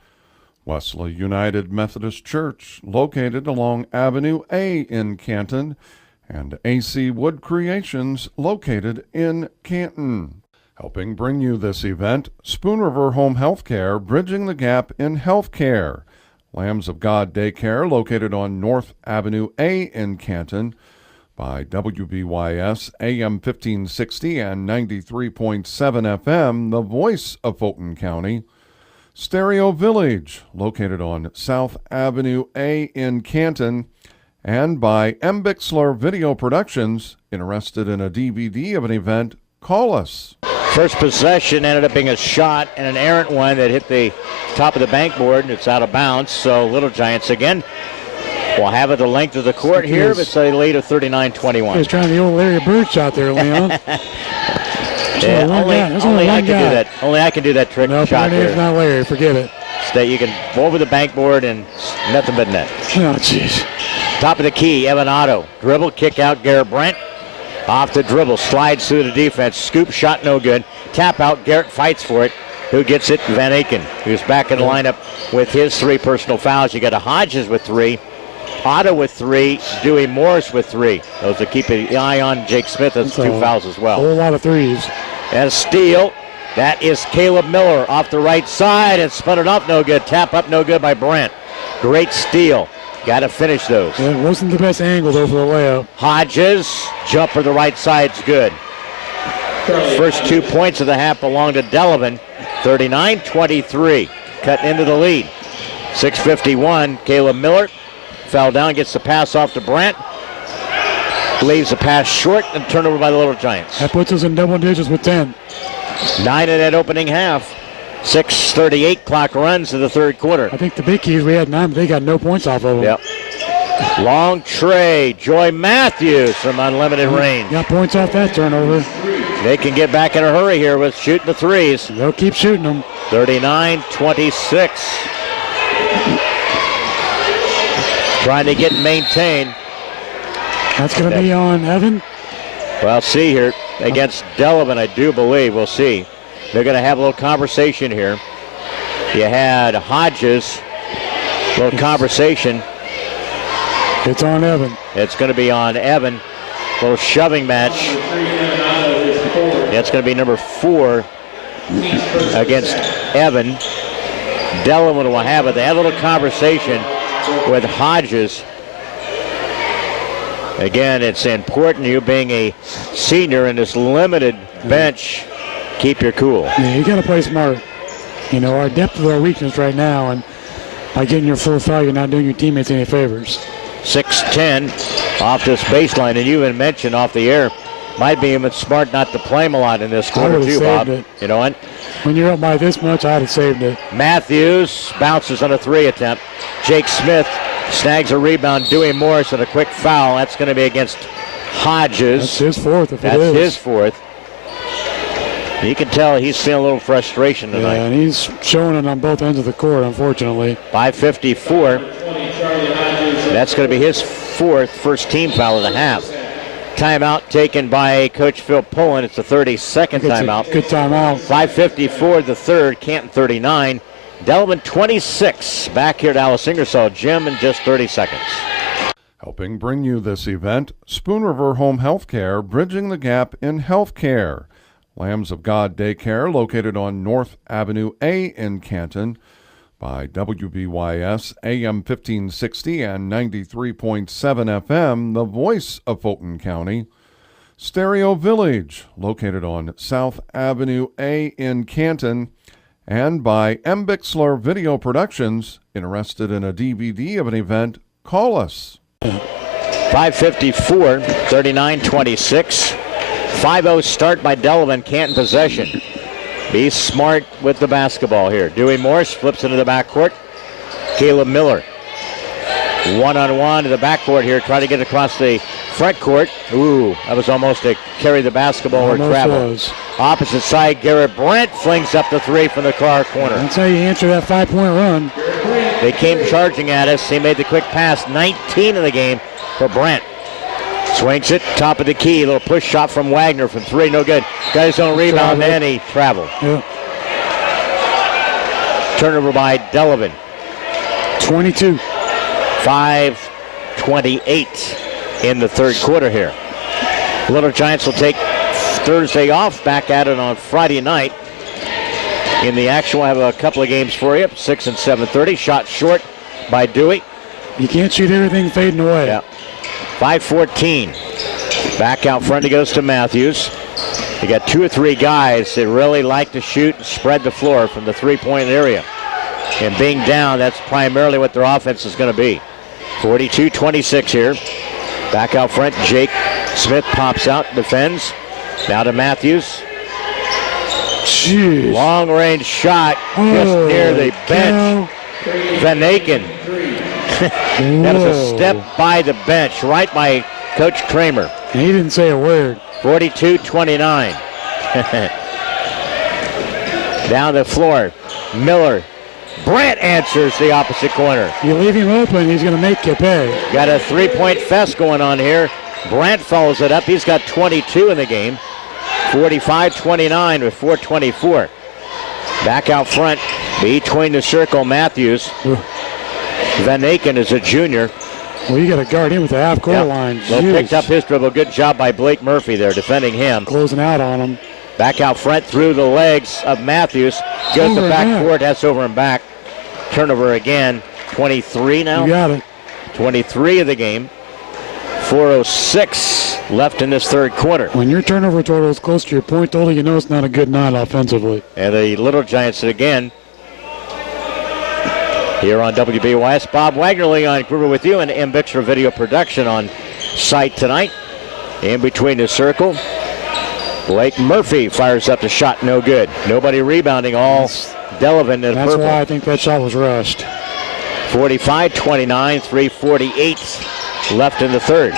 Wesley United Methodist Church, located along Avenue A in Canton. And AC Wood Creations, located in Canton. Helping bring you this event, Spoon River Home Healthcare, bridging the gap in healthcare. Lambs of God Daycare, located on North Avenue A in Canton. By WBYS AM 1560 and 93.7 FM, the voice of Fulton County. Stereo Village, located on South Avenue A in Canton. And by Embixler Video Productions. Interested in a DVD of an event? Call us. First possession ended up being a shot and an errant one that hit the top of the bankboard, and it's out of bounds. So Little Giants again will have it the length of the court here, but it's a lead of 39-21. He's trying the old Larry Bird shot there, Leon. Yeah, only I can do that. Only I can do that trick shot there. It's not Larry. Forget it. So that you can go over the backboard and nothing but net. Oh, jeez. Top of the key, Evan Otto. Dribble, kick out, Garrett Brent. Off the dribble, slides through the defense. Scoop shot, no good. Tap out, Garrett fights for it. Who gets it? Van Aken, who's back in the lineup with his 3 personal fouls. You got a Hodges with 3. Otto with 3, Dewey Morris with 3. Those that keep an eye on Jake Smith has 2 fouls as well. A whole lot of threes. And a steal. That is Caleb Miller off the right side and spun it up, no good. Tap up, no good by Brent. Great steal. Got to finish those. Yeah, it wasn't the best angle though for the layup. Hodges, jumper the right side's good. First 2 points of the half belong to Delavan. 39-23, cutting into the lead. 6:51, Caleb Miller fell down, gets the pass off to Brent. Leaves the pass short and turnover by the Little Giants. That puts us in double digits with 10. 9 in that opening half. 6:38 clock runs to the third quarter. I think the big keys, we had 9, but they got no points off of them. Yep. Long tray. Joy Matthews from unlimited range. Got points off that turnover. They can get back in a hurry here with shooting the threes. They'll keep shooting them. 39-26. Trying to get maintained. That's going to be on Evan. Well, see here against Delavan, I do believe. We'll see. They're going to have a little conversation here. You had Hodges, a little conversation. It's on Evan. It's going to be on Evan. A little shoving match. That's going to be number 4 against Evan. Delavan will have it. They had a little conversation with Hodges. Again, it's important, you being a senior in this limited bench, keep your cool. Yeah, you got to play smart. You know, our depth is our weakness right now, and by getting your full foul, you're not doing your teammates any favors. 6-10 off this baseline, and you even mentioned off the air, might be even smart not to play him a lot in this quarter too, Bob. You know what? When you're up by this much, I'd have saved it. Matthews bounces on a 3 attempt. Jake Smith snags a rebound. Dewey Morris on a quick foul. That's going to be against Hodges. That's his 4th. That's his 4th. You can tell he's feeling a little frustration tonight. Yeah, and he's showing it on both ends of the court, unfortunately. 5:54. That's going to be his first team foul of the half. Timeout taken by Coach Phil Pullen. It's the 32nd timeout. Good timeout. 5:54 the third. Canton 39. Delavan 26. Back here at Alice Ingersoll Gym in just 30 seconds. Helping bring you this event, Spoon River Home Healthcare, bridging the gap in healthcare. Lambs of God Daycare, located on North Avenue A in Canton, by WBYS AM 1560 and 93.7 FM, the voice of Fulton County. Stereo Village, located on South Avenue A in Canton, and by M. Bixler Video Productions. Interested in a DVD of an event? Call us. 5:54, 39-26. 5-0 start by Delavan. Canton possession. Be smart with the basketball here. Dewey Morse flips into the backcourt. Caleb Miller. One-on-one to the backcourt here. Trying to get across the front court. Ooh, that was almost to carry the basketball or travel. Opposite side, Garrett Brent flings up the three from the car corner. That's how you answer that 5-point run. They came charging at us. He made the quick pass. 19 in the game for Brent. Swings it, top of the key. A little push shot from Wagner from three. No good. Got his own rebound, and he traveled. Yeah. Turnover by Delavan. 22. 5:28 in the third quarter here. Little Giants will take Thursday off. Back at it on Friday night. In the action, we'll have a couple of games for you. 6 and 7:30. Shot short by Dewey. You can't shoot everything fading away. Yeah. 5:14. Back out front it goes to Matthews. You got two or three guys that really like to shoot and spread the floor from the three-point area. And being down, that's primarily what their offense is going to be. 42-26 here. Back out front, Jake Smith pops out, defends. Now to Matthews. Jeez. Long-range shot just near the bench. Van Aken. That was a step by the bench, right by Coach Kramer. And he didn't say a word. 42-29. Down the floor, Miller. Brant answers the opposite corner. You leave him open, he's going to make you pay. Got a three-point fest going on here. Brant follows it up. He's got 22 in the game. 45-29 with 4:24. Back out front, between the circle, Matthews. Van Aken is a junior. Well, you got to guard him with the half-court line. Well, picked up his dribble. Good job by Blake Murphy there, defending him. Closing out on him. Back out front through the legs of Matthews. Goes to backcourt. That's over and back. Turnover again. 23 now. You got it. 23 of the game. 4:06 left in this third quarter. When your turnover total is close to your point total, you know it's not a good night offensively. And the Little Giants again. Here on WBYS, Bob Wagner, Leon Groover with you, and M. Bixler Video Production on site tonight. In between the circle, Blake Murphy fires up the shot, no good. Nobody rebounding, all Delavan in That's purple. why I think that shot was rushed. 45-29, 3:48 left in the third.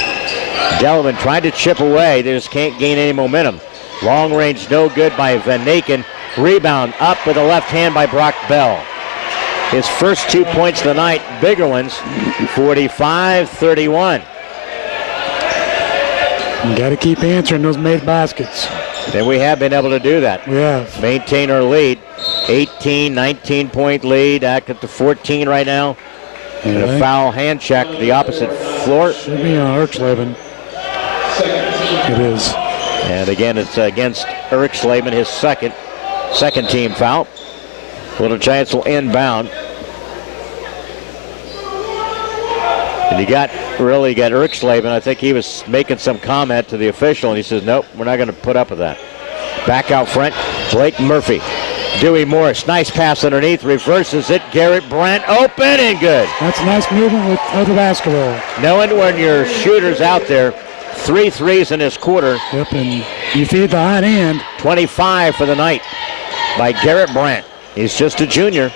Delavan tried to chip away. They just can't gain any momentum. Long range, no good by Van Aken. Rebound up with a left hand by Brock Bell. His first 2 points of the night, bigger ones, 45-31. You got to keep answering those made baskets. And we have been able to do that. We have. Maintain our lead. 18, 19-point lead, back up to 14 right now. And a foul hand check, the opposite floor. Should be on Erksleben. It is. And again, it's against Erksleben, his second team foul. Little Giants will inbound. And you got Erksleben. I think he was making some comment to the official, and he says, nope, we're not going to put up with that. Back out front, Blake Murphy. Dewey Morris, nice pass underneath, reverses it. Garrett Brandt open and good. That's a nice movement with the basketball. Knowing when your shooter's out there, 3 threes in this quarter. Yep, and you feed the hot hand. 25 for the night by Garrett Brandt. He's just a junior.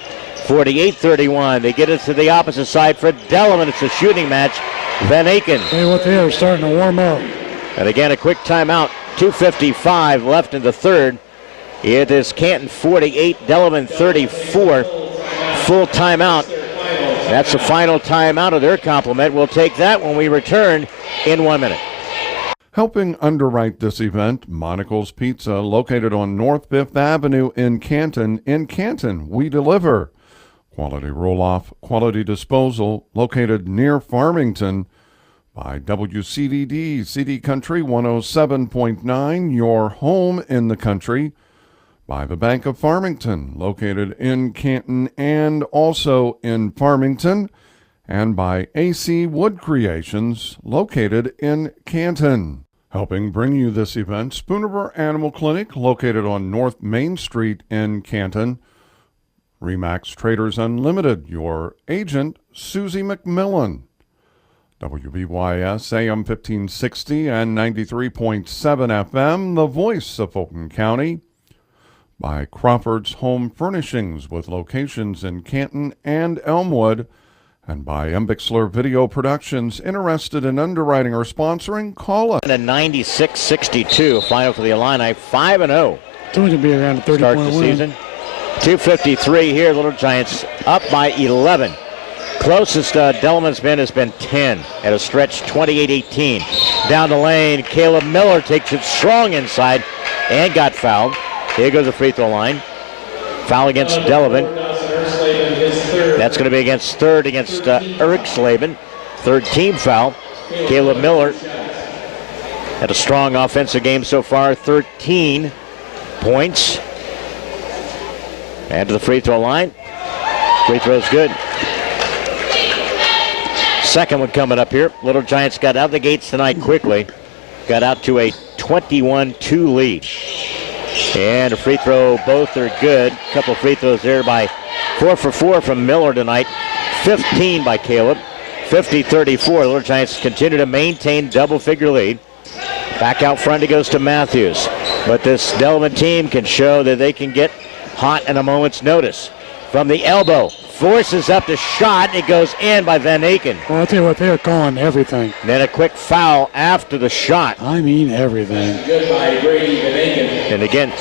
48-31. They get it to the opposite side for Delavan. It's a shooting match. Van Aken. Hey, what they are starting to warm up. And again, a quick timeout. 2:55 left in the third It is Canton 48, Delavan 34. Full timeout. That's the final timeout of their complement. We'll take that when we return in 1 minute. Helping underwrite this event, Monocle's Pizza, located on North 5th Avenue in Canton. In Canton, we deliver. Quality roll-off, quality disposal, located near Farmington. By WCDD, CD Country 107.9, your home in the country. By the Bank of Farmington, located in Canton and also in Farmington. And by AC Wood Creations, located in Canton. Helping bring you this event, Spoonerville Animal Clinic, located on North Main Street in Canton. Remax Traders Unlimited, your agent, Susie McMillan. WBYS AM 1560 and 93.7 FM, the voice of Fulton County. By Crawford's Home Furnishings, with locations in Canton and Elmwood. And by Embixler Video Productions. Interested in underwriting or sponsoring? Call us. And a 96-62 final for the Illini, 5-0. It's going to be around a 30 Start point the win. season. 2:53 here. Little Giants up by 11. Closest Delavan's been has been 10 at a stretch, 28-18. Down the lane, Caleb Miller takes it strong inside and got fouled. Here goes the free throw line. Foul against Delavan. That's going to be against Eriksleben. Third team foul. Caleb Miller had a strong offensive game so far, 13 points. And to the free throw line. Free throw's good. Second one coming up here. Little Giants got out of the gates tonight quickly. Got out to a 21-2 lead. And a free throw, both are good. A couple free throws there by 4 for 4 from Miller tonight. 15 by Caleb. 50-34. Little Giants continue to maintain double-figure lead. Back out front it goes to Matthews. But this Delavan team can show that they can get hot in a moment's notice. From the elbow, forces up the shot. It goes in by Van Aken. Well, I'll tell you what, they are calling everything. And then a quick foul after the shot. I mean everything. Good by Brady Van Aken. And again,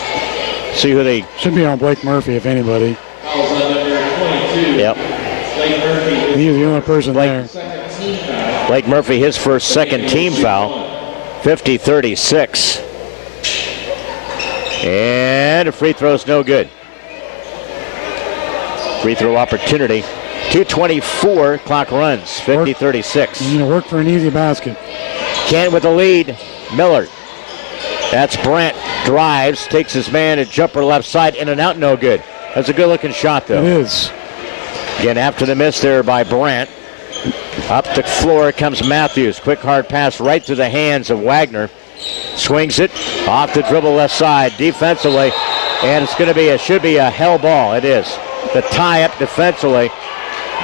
see who they... Should be on Blake Murphy, if anybody. Fouls on number 22. Yep. Blake Murphy. He's the only person there. Second team foul. Blake Murphy, his first second team foul. 50-36. And a free throw's no good. Free throw opportunity. 2:24, clock runs. 50-36. You know, work for an easy basket. Canton with the lead. Miller. That's Brandt. Drives, takes his man, a jumper left side, in and out, no good. That's a good looking shot though. It is. Again, after the miss there by Brandt. Up the floor comes Matthews. Quick hard pass right through the hands of Wagner. Swings it off the dribble left side defensively. And it's going to be should be a hell ball. It is. The tie up defensively.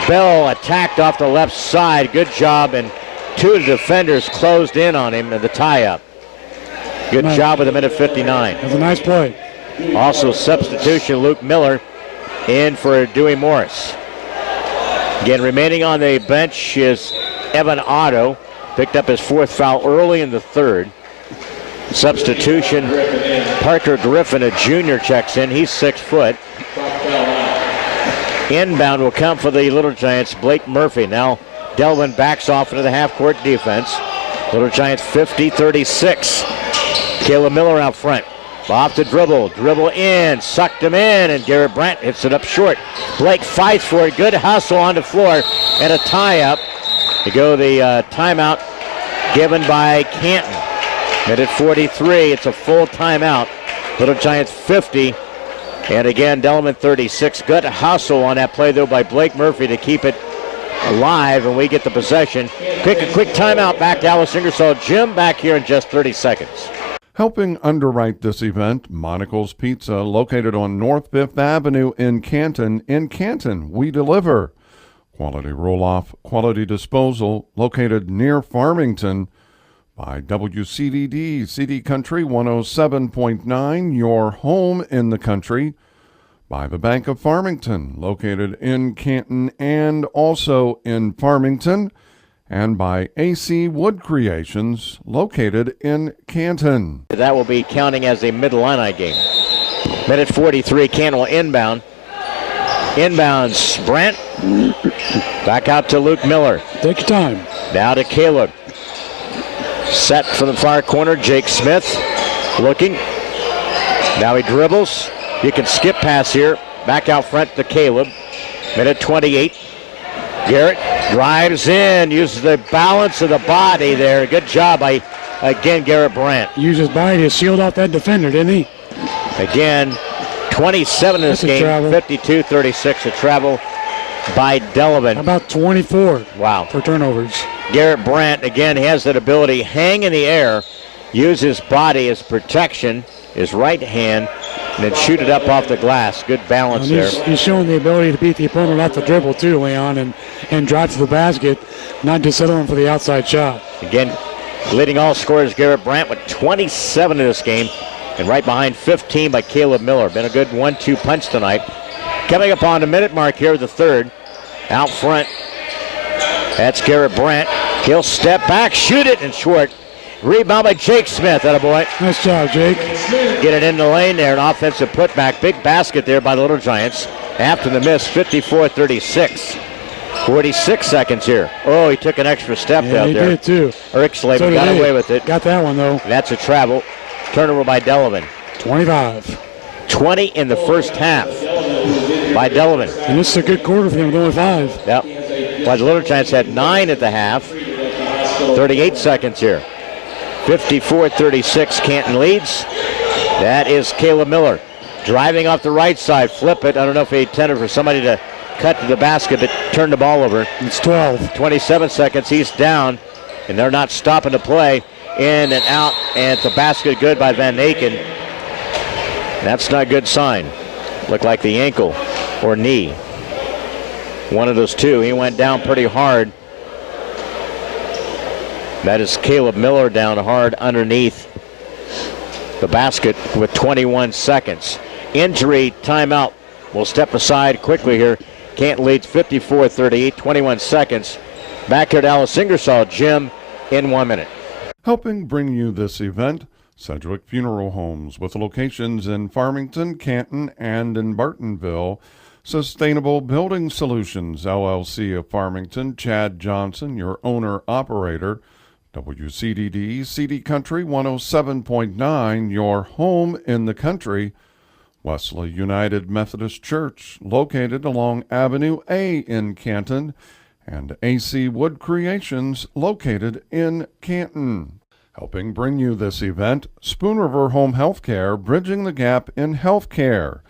Bell attacked off the left side. Good job. And two of the defenders closed in on him in the tie up. Good job with a minute 59. That's a nice play. Also substitution, Luke Miller in for Dewey Morris. Again, remaining on the bench is Evan Otto. Picked up his fourth foul early in the third. Substitution, Parker Griffin, a junior, checks in. He's 6 foot. Inbound will come for the Little Giants, Blake Murphy. Now Delavan backs off into the half-court defense. Little Giants 50-36. Caleb Miller out front. Off the dribble in, sucked him in, and Garrett Brandt hits it up short. Blake fights for it, good hustle on the floor, and a tie-up. To go the timeout given by Canton. Minute 43, it's a full timeout. Little Giants 50, and again, Delavan 36. Good hustle on that play, though, by Blake Murphy to keep it alive, and we get the possession. Quick timeout back to Alice Ingersoll Gym, back here in just 30 seconds. Helping underwrite this event, Monocle's Pizza, located on North 5th Avenue in Canton. In Canton, we deliver. Quality roll-off, quality disposal, located near Farmington. By WCDD, CD Country 107.9, your home in the country. By the Bank of Farmington, located in Canton and also in Farmington. And by AC Wood Creations, located in Canton. That will be counting as a Mid-Illini game. Minute 43, Canton will inbound. Inbounds Brant. Back out to Luke Miller. Take your time. Now to Caleb. Set from the far corner, Jake Smith looking. Now he dribbles. You can skip pass here. Back out front to Caleb. Minute 28. Garrett drives in, uses the balance of the body there. Good job by, again, Garrett Brandt. Used his body to shield off that defender, didn't he? Again, 27 in this game, 52-36, a travel by Delavan. About 24 Wow. for turnovers. Garrett Brandt, again, has that ability, hang in the air, use his body as protection, his right hand, and then shoot it up off the glass. Good balance there. He's showing the ability to beat the opponent off the dribble too, Leon, and drive to the basket, not just settling for the outside shot. Again, leading all scorers, Garrett Brandt with 27 in this game, and right behind 15 by Caleb Miller. Been a good 1-2 punch tonight. Coming up on the minute mark here, the third. Out front, that's Garrett Brandt. He'll step back, shoot it, and short. Rebound by Jake Smith, attaboy. Nice job, Jake. Get it in the lane there, an offensive putback. Big basket there by the Little Giants. After the miss, 54-36. 46 seconds here. Oh, he took an extra step out there. He did too. Erixleben got away with it. Got that one though. That's a travel. Turnover by Delavan. 25. 20 in the first half by Delavan. And this is a good quarter for them, only 5. Yep. Well, the Little Giants had 9 at the half. 38 seconds here. 54-36, Canton leads. That is Caleb Miller. Driving off the right side, flip it. I don't know if he intended for somebody to cut to the basket, but turned the ball over. It's 12. 27 seconds, he's down, and they're not stopping to play. In and out, and it's a basket good by Van Aken. That's not a good sign. Looked like the ankle or knee. One of those two. He went down pretty hard. That is Caleb Miller down hard underneath the basket with 21 seconds. Injury timeout. We'll step aside quickly here. Canton leads 54-38, 21 seconds. Back here at Alice Ingersoll Gym in 1 minute. Helping bring you this event, Sedgwick Funeral Homes, with locations in Farmington, Canton, and in Bartonville. Sustainable Building Solutions, LLC of Farmington, Chad Johnson, your owner-operator. WCDD, CD Country 107.9, your home in the country. Wesley United Methodist Church, located along Avenue A in Canton, and AC Wood Creations, located in Canton. Helping bring you this event, Spoon River Home Healthcare, bridging the gap in healthcare.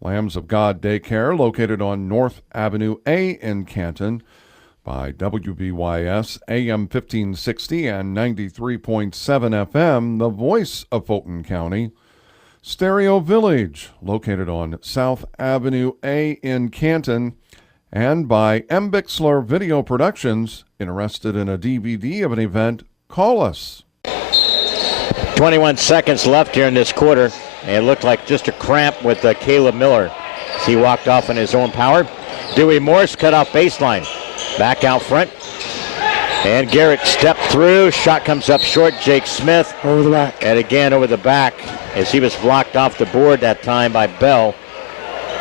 Lambs of God Daycare, located on North Avenue A in Canton, by WBYS AM 1560 and 93.7 FM, the voice of Fulton County. Stereo Village, located on South Avenue A in Canton, and by M. Bixler Video Productions. Interested in a DVD of an event? Call us. 21 seconds left here in this quarter. And it looked like just a cramp with Caleb Miller as he walked off in his own power. Dewey Morse cut off baseline. Back out front. And Garrett stepped through. Shot comes up short. Jake Smith. Over the back. And again over the back as he was blocked off the board that time by Bell.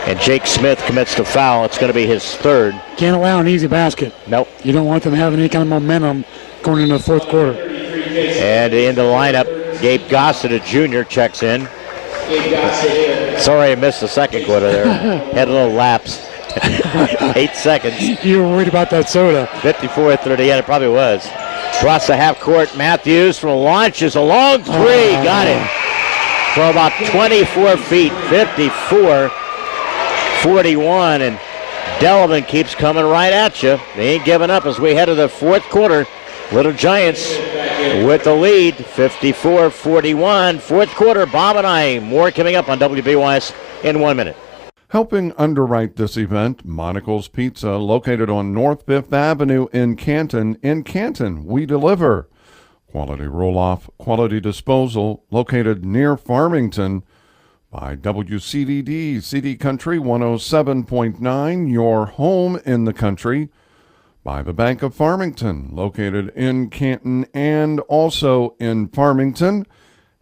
And Jake Smith commits the foul. It's going to be his third. Can't allow an easy basket. Nope. You don't want them having any kind of momentum going into the fourth quarter. And in the lineup, Gabe Gossett, a junior, checks in. Sorry I missed the second quarter there. Had a little lapse. 8 seconds. You were worried about that soda. 54-30, yeah, it probably was. Across the half court, Matthews from launches a long three. Got it. For about 24 feet, 54-41. And Delavan keeps coming right at you. They ain't giving up as we head to the fourth quarter. Little Giants with the lead, 54-41. Fourth quarter, Bob and I. More coming up on WBYS in 1 minute. Helping underwrite this event, Monocle's Pizza, located on North 5th Avenue in Canton. In Canton, we deliver. Quality roll-off, quality disposal, located near Farmington. By WCDD, CD Country 107.9, your home in the country. By the Bank of Farmington, located in Canton and also in Farmington.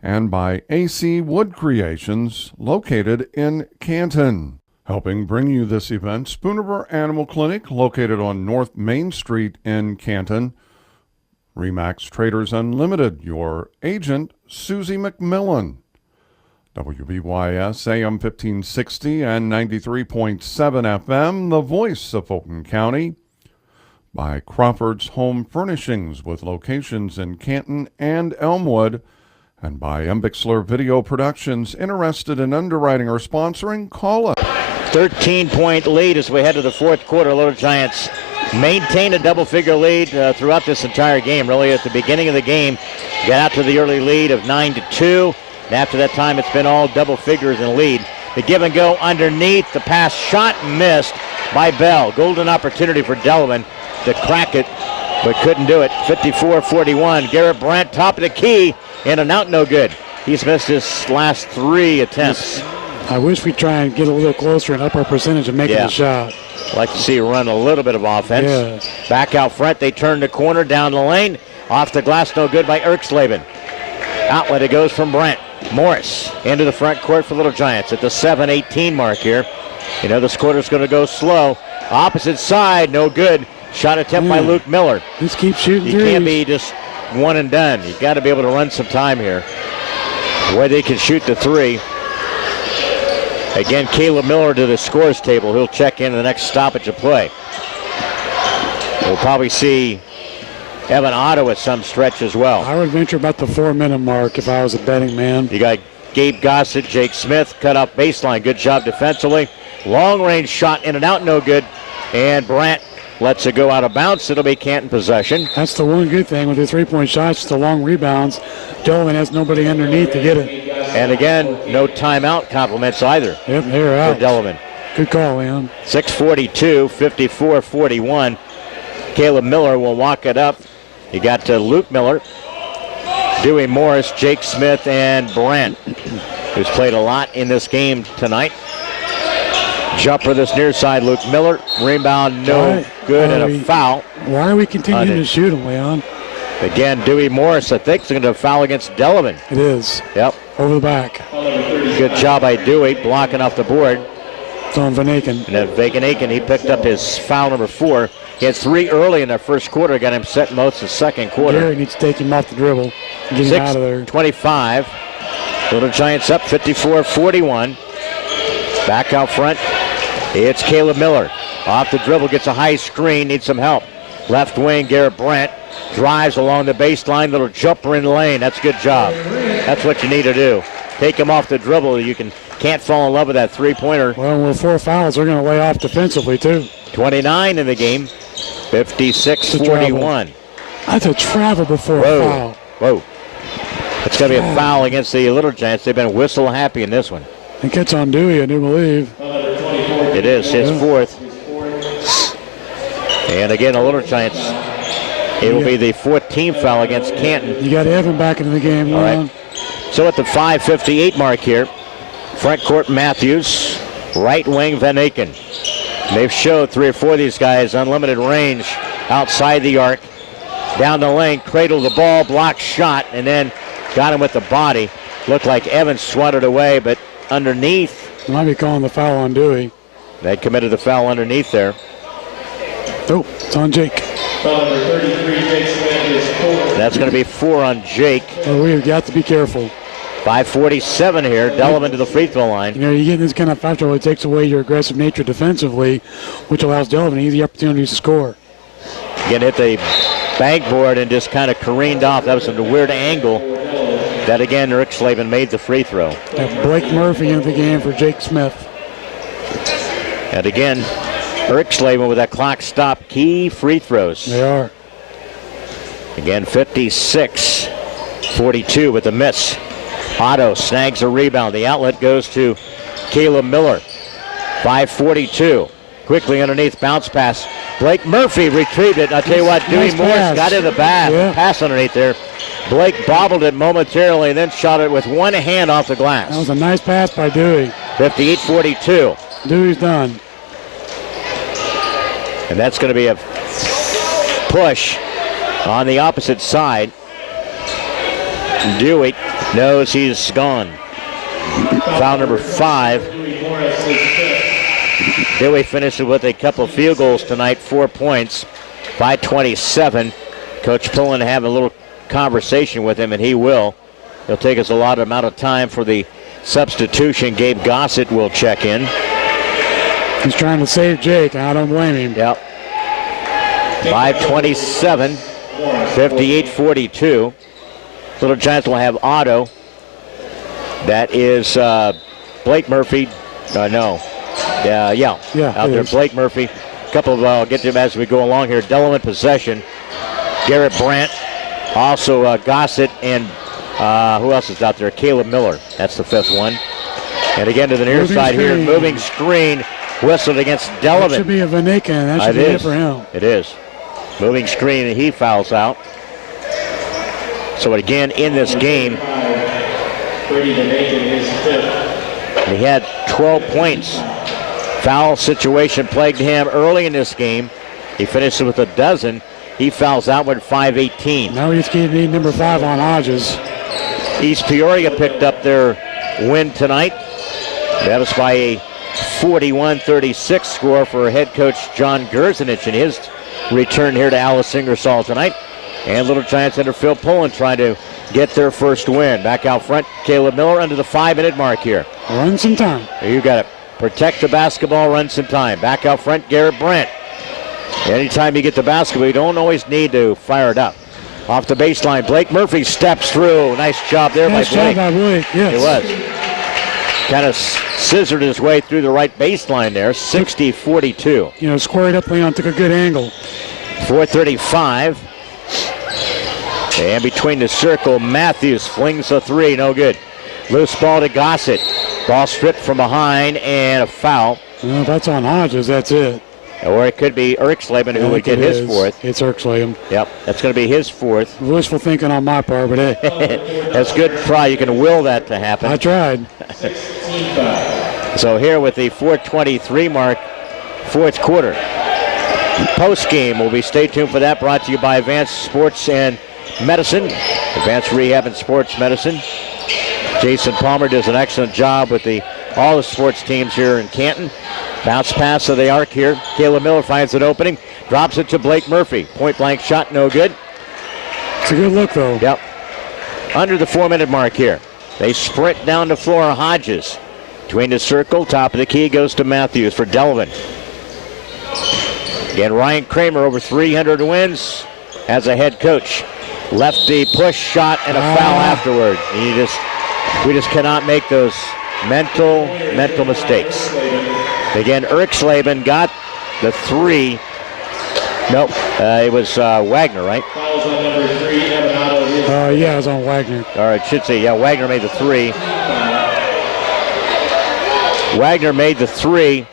and by AC Wood Creations, located in Canton. Helping bring you this event, Spoonerville Animal Clinic, located on North Main Street in Canton. Remax Traders Unlimited, your agent, Susie McMillan. WBYS AM 1560 and 93.7 FM, the voice of Fulton County. By Crawford's Home Furnishings, with locations in Canton and Elmwood. And by Embixler Video Productions. Interested in underwriting or sponsoring? Call us. 13-point lead as we head to the fourth quarter. Little Giants maintain a double-figure lead throughout this entire game. Really, at the beginning of the game, got out to the early lead of 9-2. And after that time, it's been all double figures in lead. The give and go underneath. The pass shot missed by Bell. Golden opportunity for Delavan to crack it, but couldn't do it. 54-41. Garrett Brandt, top of the key, in and out, no good. He's missed his last 3 attempts. I wish we'd try and get a little closer and up our percentage of making the shot. Like to see run a little bit of offense. Yeah. Back out front, they turn the corner, down the lane. Off the glass, no good by Erksleben. Outlet, it goes from Brandt. Morris into the front court for Little Giants at the 7:18 mark here. You know this quarter's going to go slow. Opposite side, no good. Shot attempt by Luke Miller. Just keep shooting You can't be just one and done. You've got to be able to run some time here. Where they can shoot the 3. Again, Caleb Miller to the scores table. He'll check in the next stoppage of play. We'll probably see Evan Otto at some stretch as well. I would venture about the 4-minute mark if I was a betting man. You got Gabe Gossett, Jake Smith, cut off baseline. Good job defensively. Long range shot in and out, no good. And Brandt lets it go out of bounds. It'll be Canton possession. That's the one good thing with the 3-point shots, the long rebounds. Delavan has nobody underneath to get it. And again, no timeout compliments either. Yep, they're out. For Delavan. Good call, Leon. 6:42, 54-41. Caleb Miller will walk it up. You got Luke Miller, Dewey Morris, Jake Smith, and Brandt, who's played a lot in this game tonight. Jumper this near side, Luke Miller. Rebound, no good, and a foul. Why are we continuing to shoot him, Leon? Again, Dewey Morris, I think, is going to foul against Delavan. It is. Yep. Over the back. Good job by Dewey, blocking off the board. It's on Van Aken. And then Van Aken, he picked up his foul number 4. He had 3 early in the first quarter, got him set most of the second quarter. Gary needs to take him off the dribble. Get him out of there. 6:25. Little Giants up 54-41. Back out front. It's Caleb Miller. Off the dribble, gets a high screen, needs some help. Left wing, Garrett Brandt drives along the baseline, little jumper in the lane. That's a good job. That's what you need to do. Take him off the dribble. You can't fall in love with that 3-pointer. Well, with 4 fouls, they're going to lay off defensively, too. 29 in the game. 56-41. That's a travel before a foul. Whoa. It's going to be a foul against the Little Giants. They've been whistle happy in this one. I think it's on Dewey, I do believe. It is his 4th. And again, the Little Giants, it will be the 14th foul against Canton. You got Evan back into the game. All right. So at the 5:58 mark here, front court Matthews, right wing Van Aken. They've showed 3 or 4 of these guys unlimited range outside the arc. Down the lane, cradled the ball, blocked shot, and then got him with the body. Looked like Evans swatted away, but underneath. Might be calling the foul on Dewey. They committed the foul underneath there. Oh, it's on Jake. Foul number 33, Jake Smith is 4. That's going to be 4 on Jake. Well, we've got to be careful. 5:47 here. Delavan to the free throw line. You know, you get this kind of foul trouble, it takes away your aggressive nature defensively, which allows Delavan easy opportunities to score. Again, hit the backboard and just kind of careened off. That was a weird angle. That again, Rick Slavin made the free throw. Blake Murphy into the game for Jake Smith. And again, Rick Slavin with that clock stop, key free throws. They are. Again, 56-42 with the miss. Otto snags a rebound. The outlet goes to Caleb Miller. 5:42. Quickly underneath, bounce pass. Blake Murphy retrieved it. I'll tell you what, Dewey Morris got in the bag. Yeah. Pass underneath there. Blake bobbled it momentarily and then shot it with one hand off the glass. That was a nice pass by Dewey. 58-42. Dewey's done. And that's going to be a push on the opposite side. Dewey knows he's gone. Foul number 5. Dewey finishes with a couple of field goals tonight, 4 points, 5:27. Coach Pullen having a little conversation with him, and he will. It'll take us a lot amount of time for the substitution. Gabe Gossett will check in. He's trying to save Jake. I don't blame him. Yep. 5:27, 58-42. Little Giants will have Otto. That is Blake Murphy. No. Yeah. Out there, Blake Murphy. A couple of, I'll get to him as we go along here. Delavan possession. Garrett Brandt. Also Gossett and who else is out there? Caleb Miller. That's the 5th one. And again to the near side here. Moving screen. Whistled against Delavan. That should be a Vanica, and that should be it for him. It is. Moving screen, and he fouls out. So again, in this game, he had 12 points. Foul situation plagued him early in this game. He finished with a dozen. He fouls out with 5:18. Now he's getting number 5 on Hodges. East Peoria picked up their win tonight. That was by a 41-36 score for head coach John Gerzenich in his return here to Alice Ingersoll tonight. And Little Giants under Phil Pullen trying to get their first win. Back out front, Caleb Miller under the 5-minute mark here. Run some time. You got it. Protect the basketball, run some time. Back out front, Garrett Brandt. Anytime you get the basketball, you don't always need to fire it up. Off the baseline, Blake Murphy steps through. Nice job there by Blake. Nice job by Blake, yes. It was. Kind of scissored his way through the right baseline there, 60-42. You know, squared up, Leon took a good angle. 4:35. And between the circle, Matthews flings a 3, no good. Loose ball to Gossett. Ball stripped from behind and a foul. Well, that's on Hodges, that's it. Or it could be Erksleben who would get his 4th. It's Erksleben. Yep, that's going to be his 4th. Wishful thinking on my part, but hey. That's good try. You can will that to happen. I tried. So here with the 4:23 mark, 4th quarter. Post game will be, stay tuned for that, brought to you by Advanced Sports and Medicine. Advanced Rehab and Sports Medicine. Jason Palmer does an excellent job with all the sports teams here in Canton. Bounce pass of the arc here. Caleb Miller finds an opening. Drops it to Blake Murphy. Point blank shot, no good. It's a good look, though. Yep. Under the 4-minute mark here. They sprint down the floor. Hodges. Between the circle, top of the key goes to Matthews for Delavan. Again, Ryan Kramer over 300 wins as a head coach. Lefty push shot and a foul afterward. We just cannot make those mental mistakes. Again, Erksleben got the 3. Nope, it was Wagner, right? Yeah, it was on Wagner. All right, should say, yeah, Wagner made the 3. Wagner made the 3.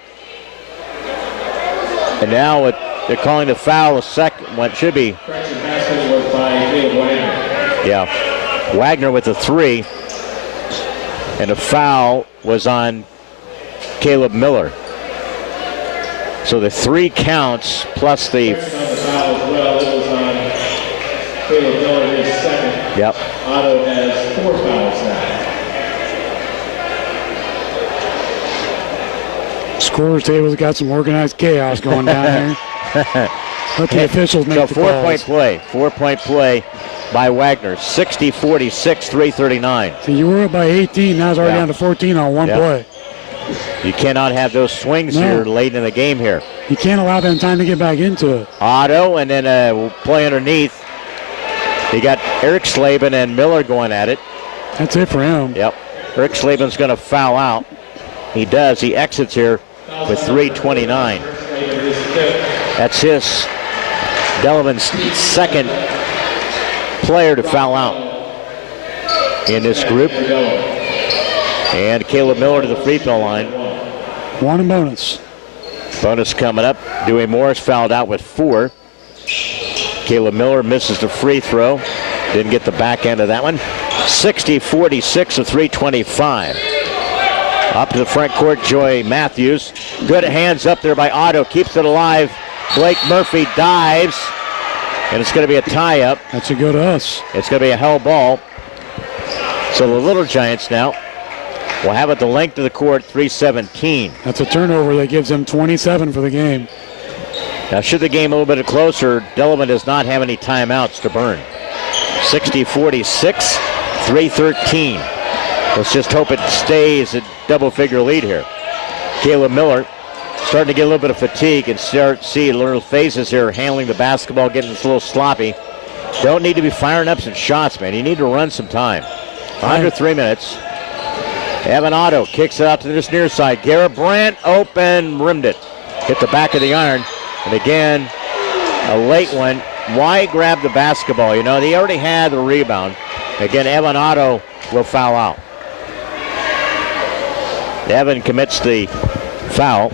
And now they're calling the foul, a second one. Should be. Yeah, Wagner with the 3. And the foul was on Caleb Miller. So the 3 counts plus the foul as well. It was on Caleb Miller, his 2nd. Yep. Otto has 4 fouls now. Scorer's table's got some organized chaos going down there. Let the officials make the calls. 4-point play by Wagner. 60-46, 3:39. So you were up by 18. Now it's already down to 14 on one play. You cannot have those swings here late in the game here. You can't allow them time to get back into it. Otto, and then we'll play underneath. You got Erksleben and Miller going at it. That's it for him. Yep. Erksleben's going to foul out. He does. He exits here with 3:29. That's his Delavan's 2nd player to foul out in this group. And Caleb Miller to the free throw line. 1 and bonus. Bonus coming up. Dewey Morris fouled out with 4. Caleb Miller misses the free throw. Didn't get the back end of that one. 60-46 of 3:25. Up to the front court, Joy Matthews. Good hands up there by Otto. Keeps it alive. Blake Murphy dives. And it's going to be a tie-up. That should go to us. It's going to be a hell ball. So the Little Giants now will have it the length of the court, 3:17. That's a turnover that gives them 27 for the game. Now, should the game a little bit closer, Delavan does not have any timeouts to burn. 60-46, 3:13. Let's just hope it stays a double-figure lead here. Caleb Miller starting to get a little bit of fatigue and see little phases here, handling the basketball, getting a little sloppy. Don't need to be firing up some shots, man. You need to run some time. Under 3 minutes. Evan Otto kicks it out to this near side. Garrett Brandt open, rimmed it. Hit the back of the iron. And again, a late one. Why grab the basketball? You know, they already had the rebound. Again, Evan Otto will foul out. Evan commits the foul.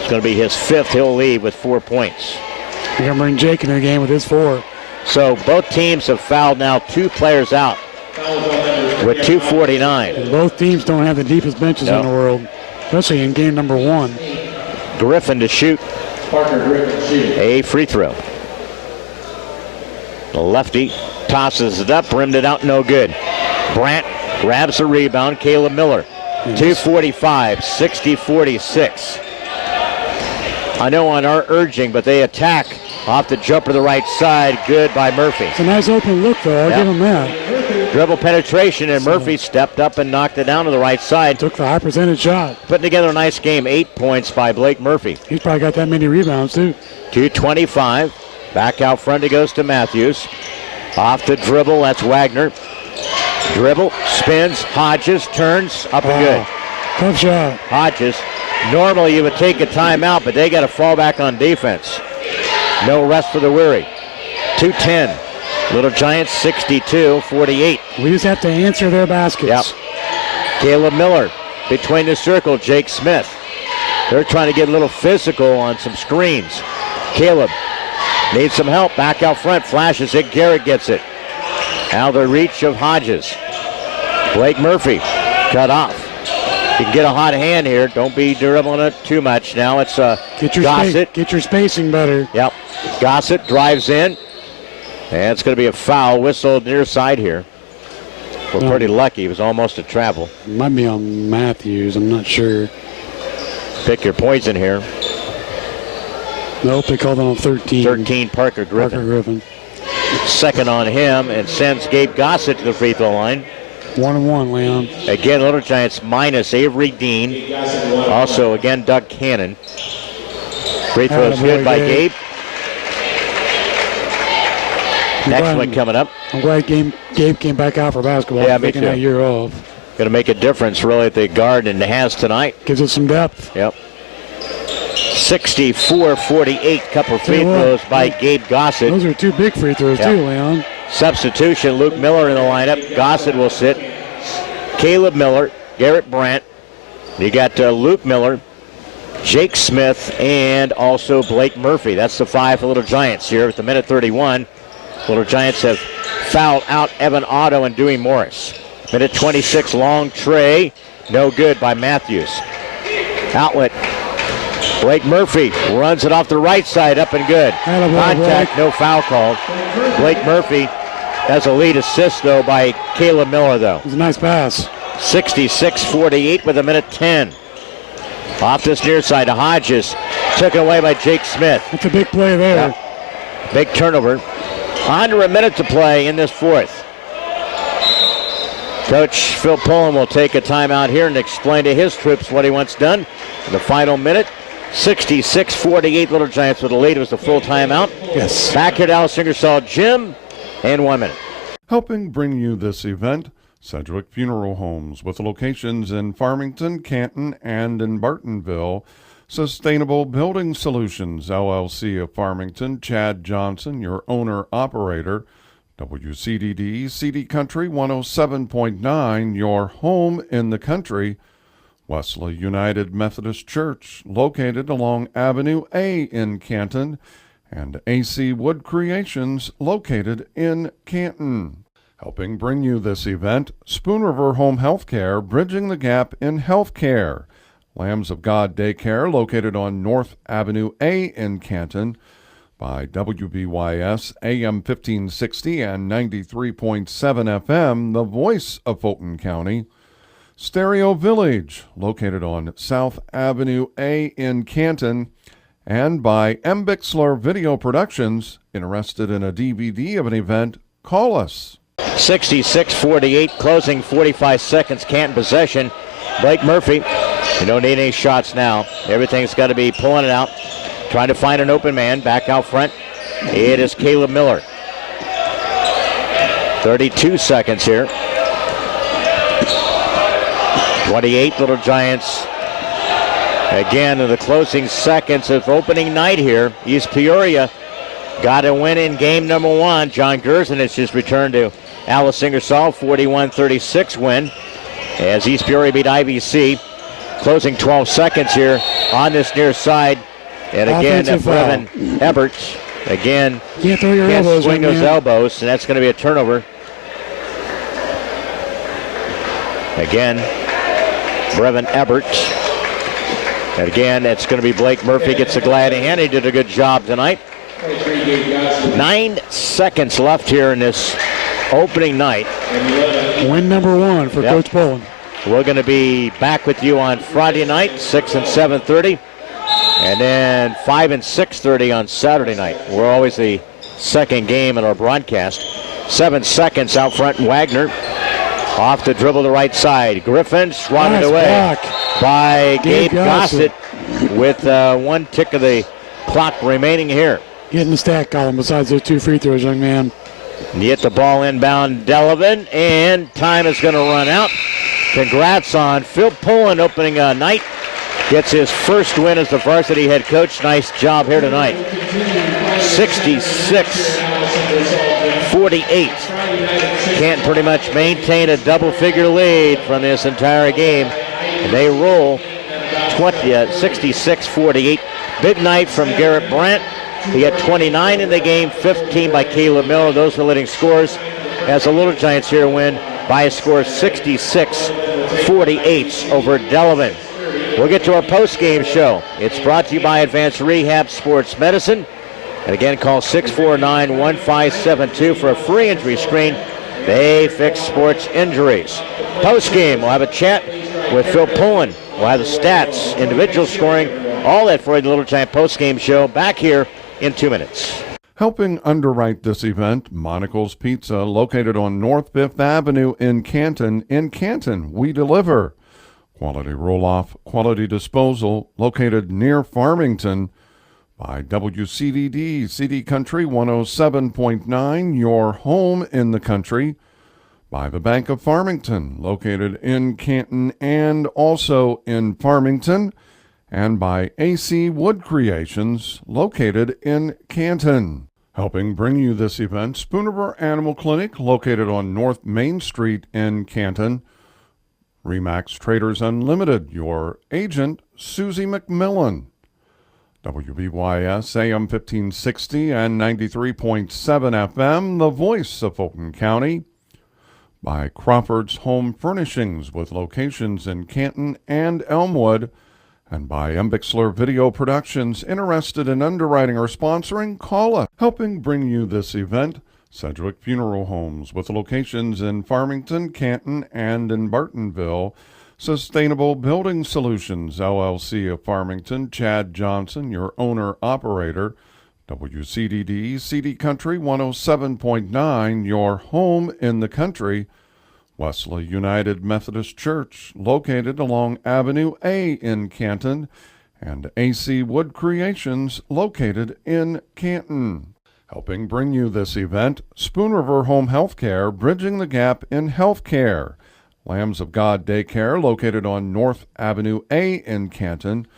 It's going to be his 5th. He'll leave with 4 points. You're going to bring Jake into the game with his 4. So both teams have fouled now 2 players out with 2:49. And both teams don't have the deepest benches in the world, especially in game number 1. Griffin to shoot Parker Griffin shooting. a free throw. The lefty tosses it up, rimmed it out, no good. Brandt grabs the rebound. Caleb Miller, 2:45, 60-46. I know on our urging, but they attack off the jumper to the right side. Good by Murphy. It's a nice open look, though. I'll give him that. Dribble penetration, and Murphy stepped up and knocked it down to the right side. Took the high percentage shot. Putting together a nice game. 8 points by Blake Murphy. He's probably got that many rebounds, too. 2:25. Back out front it goes to Matthews. Off the dribble, that's Wagner. Dribble, spins, Hodges, turns, up and good. Tough shot. Hodges. Normally you would take a timeout, but they got to fall back on defense. No rest for the weary. 2:10. Little Giants 62-48. We just have to answer their baskets. Yep. Caleb Miller between the circle. Jake Smith. They're trying to get a little physical on some screens. Caleb needs some help. Back out front. Flashes it. Garrett gets it. Now the reach of Hodges. Blake Murphy cut off. You can get a hot hand here. Don't be dribbling it too much. Now it's Gossett. Get your spacing better. Yep. Gossett drives in. And it's going to be a foul. Whistle near side here. We're pretty lucky. It was almost a travel. Might be on Matthews. I'm not sure. Pick your poison here. Nope, they called it on 13. 13, Parker Griffin. Second on him, and sends Gabe Gossett to the free throw line. 1-1, Leon. Again, Little Giants minus Avery Dean. Also, again, Doug Cannon. Free throws good by Gabe. Next one coming up. I'm glad Gabe came back out for basketball. Yeah, me too. That year off. Going to make a difference, really, at the guard, and has tonight. Gives us some depth. Yep. 64-48. Couple free throws by Gabe Gossett. Those are 2 big free throws, too, Leon. Substitution, Luke Miller in the lineup. Gossett will sit. Caleb Miller, Garrett Brandt. You got Luke Miller, Jake Smith, and also Blake Murphy. That's the 5 for Little Giants here at the minute 31. Little Giants have fouled out Evan Otto and Dewey Morris. Minute 26, long tray. No good by Matthews. Outlet. Blake Murphy runs it off the right side, up and good. Contact, no foul called. Blake Murphy has a lead assist, though, by Caleb Miller, though. It was a nice pass. 66-48 with a minute 10. Off this near side to Hodges. Took it away by Jake Smith. That's a big play there. Yep. Big turnover. Under a minute to play in this 4th. Coach Phil Pullen will take a timeout here and explain to his troops what he wants done in the final minute. 66-48, Little Giants with the lead. It was a full timeout. Yes. Back here at Alice Ingersoll Gym in 1 minute. Helping bring you this event, Sedgwick Funeral Homes, with locations in Farmington, Canton, and in Bartonville. Sustainable Building Solutions, LLC of Farmington, Chad Johnson, your owner-operator. WCDD, CD Country 107.9, your home in the country. Wesley United Methodist Church, located along Avenue A in Canton, and AC Wood Creations, located in Canton. Helping bring you this event, Spoon River Home Healthcare, bridging the gap in healthcare. Lambs of God Daycare, located on North Avenue A in Canton. by WBYS AM 1560 and 93.7 FM, the voice of Fulton County. Stereo Village, located on South Avenue A in Canton, and by M. Bixler Video Productions. Interested in a DVD of an event? Call us. 66-48, closing 45 seconds, Canton possession. Blake Murphy, you don't need any shots now. Everything's got to be pulling it out, trying to find an open man. Back out front, it is Caleb Miller. 32 seconds here. 28 Little Giants. Again, in the closing seconds of opening night here, East Peoria got a win in game number 1. John Gerson has just returned to Alice Ingersoll, 41-36 win as East Peoria beat IVC. Closing 12 seconds here on this near side. And again, Brevin Eberts, again, can't throw your can't elbows, swing those elbows, and that's going to be a turnover. Again, Brevin Eberts. And again, it's going to be Blake Murphy gets a glad hand. He did a good job tonight. 9 seconds left here in this opening night. Win number 1 for Coach Poland. We're going to be back with you on Friday night, 6 and 7:30, and then 5 and 6:30 on Saturday night. We're always the second game in our broadcast. 7 seconds out front, Wagner. Off the dribble to the right side. Griffin swatted away by Gabe Gossett with 1 tick of the clock remaining here. Get in the stat column besides those 2 free throws, young man. And you get the ball inbound, Delavan, and time is going to run out. Congrats on Phil Pullen opening night. Gets his first win as the varsity head coach. Nice job here tonight. 66-48. Can't pretty much maintain a double-figure lead from this entire game. And they roll 66-48. Big night from Garrett Brandt. He had 29 in the game, 15 by Caleb Miller. Those are leading scores as the Little Giants here win by a score of 66-48 over Delavan. We'll get to our post-game show. It's brought to you by Advanced Rehab Sports Medicine. And again, call 649-1572 for a free injury screen. They fix sports injuries. Post-game, we'll have a chat with Phil Pullen. We'll have the stats, individual scoring, all that for the Little Giant post-game show back here in 2 minutes. Helping underwrite this event, Monocle's Pizza, located on North 5th Avenue in Canton. In Canton, we deliver. Quality roll-off, quality disposal, located near Farmington. By WCDD, CD Country 107.9, your home in the country. By the Bank of Farmington, located in Canton and also in Farmington. And by AC Wood Creations, located in Canton. Helping bring you this event, Spoonerville Animal Clinic, located on North Main Street in Canton. Remax Traders Unlimited, your agent, Susie McMillan. WBYS AM 1560 and 93.7 FM, the voice of Fulton County. By Crawford's Home Furnishings, with locations in Canton and Elmwood. And by M. Bixler Video Productions. Interested in underwriting or sponsoring? Call us. Helping bring you this event, Sedgwick Funeral Homes, with locations in Farmington, Canton, and in Bartonville. Sustainable Building Solutions, LLC of Farmington. Chad Johnson, your owner-operator. WCDD, CD Country 107.9, your home in the country. Wesley United Methodist Church, located along Avenue A in Canton. And AC Wood Creations, located in Canton. Helping bring you this event, Spoon River Home Healthcare, bridging the gap in healthcare. Lambs of God Daycare, located on North Avenue A in Canton.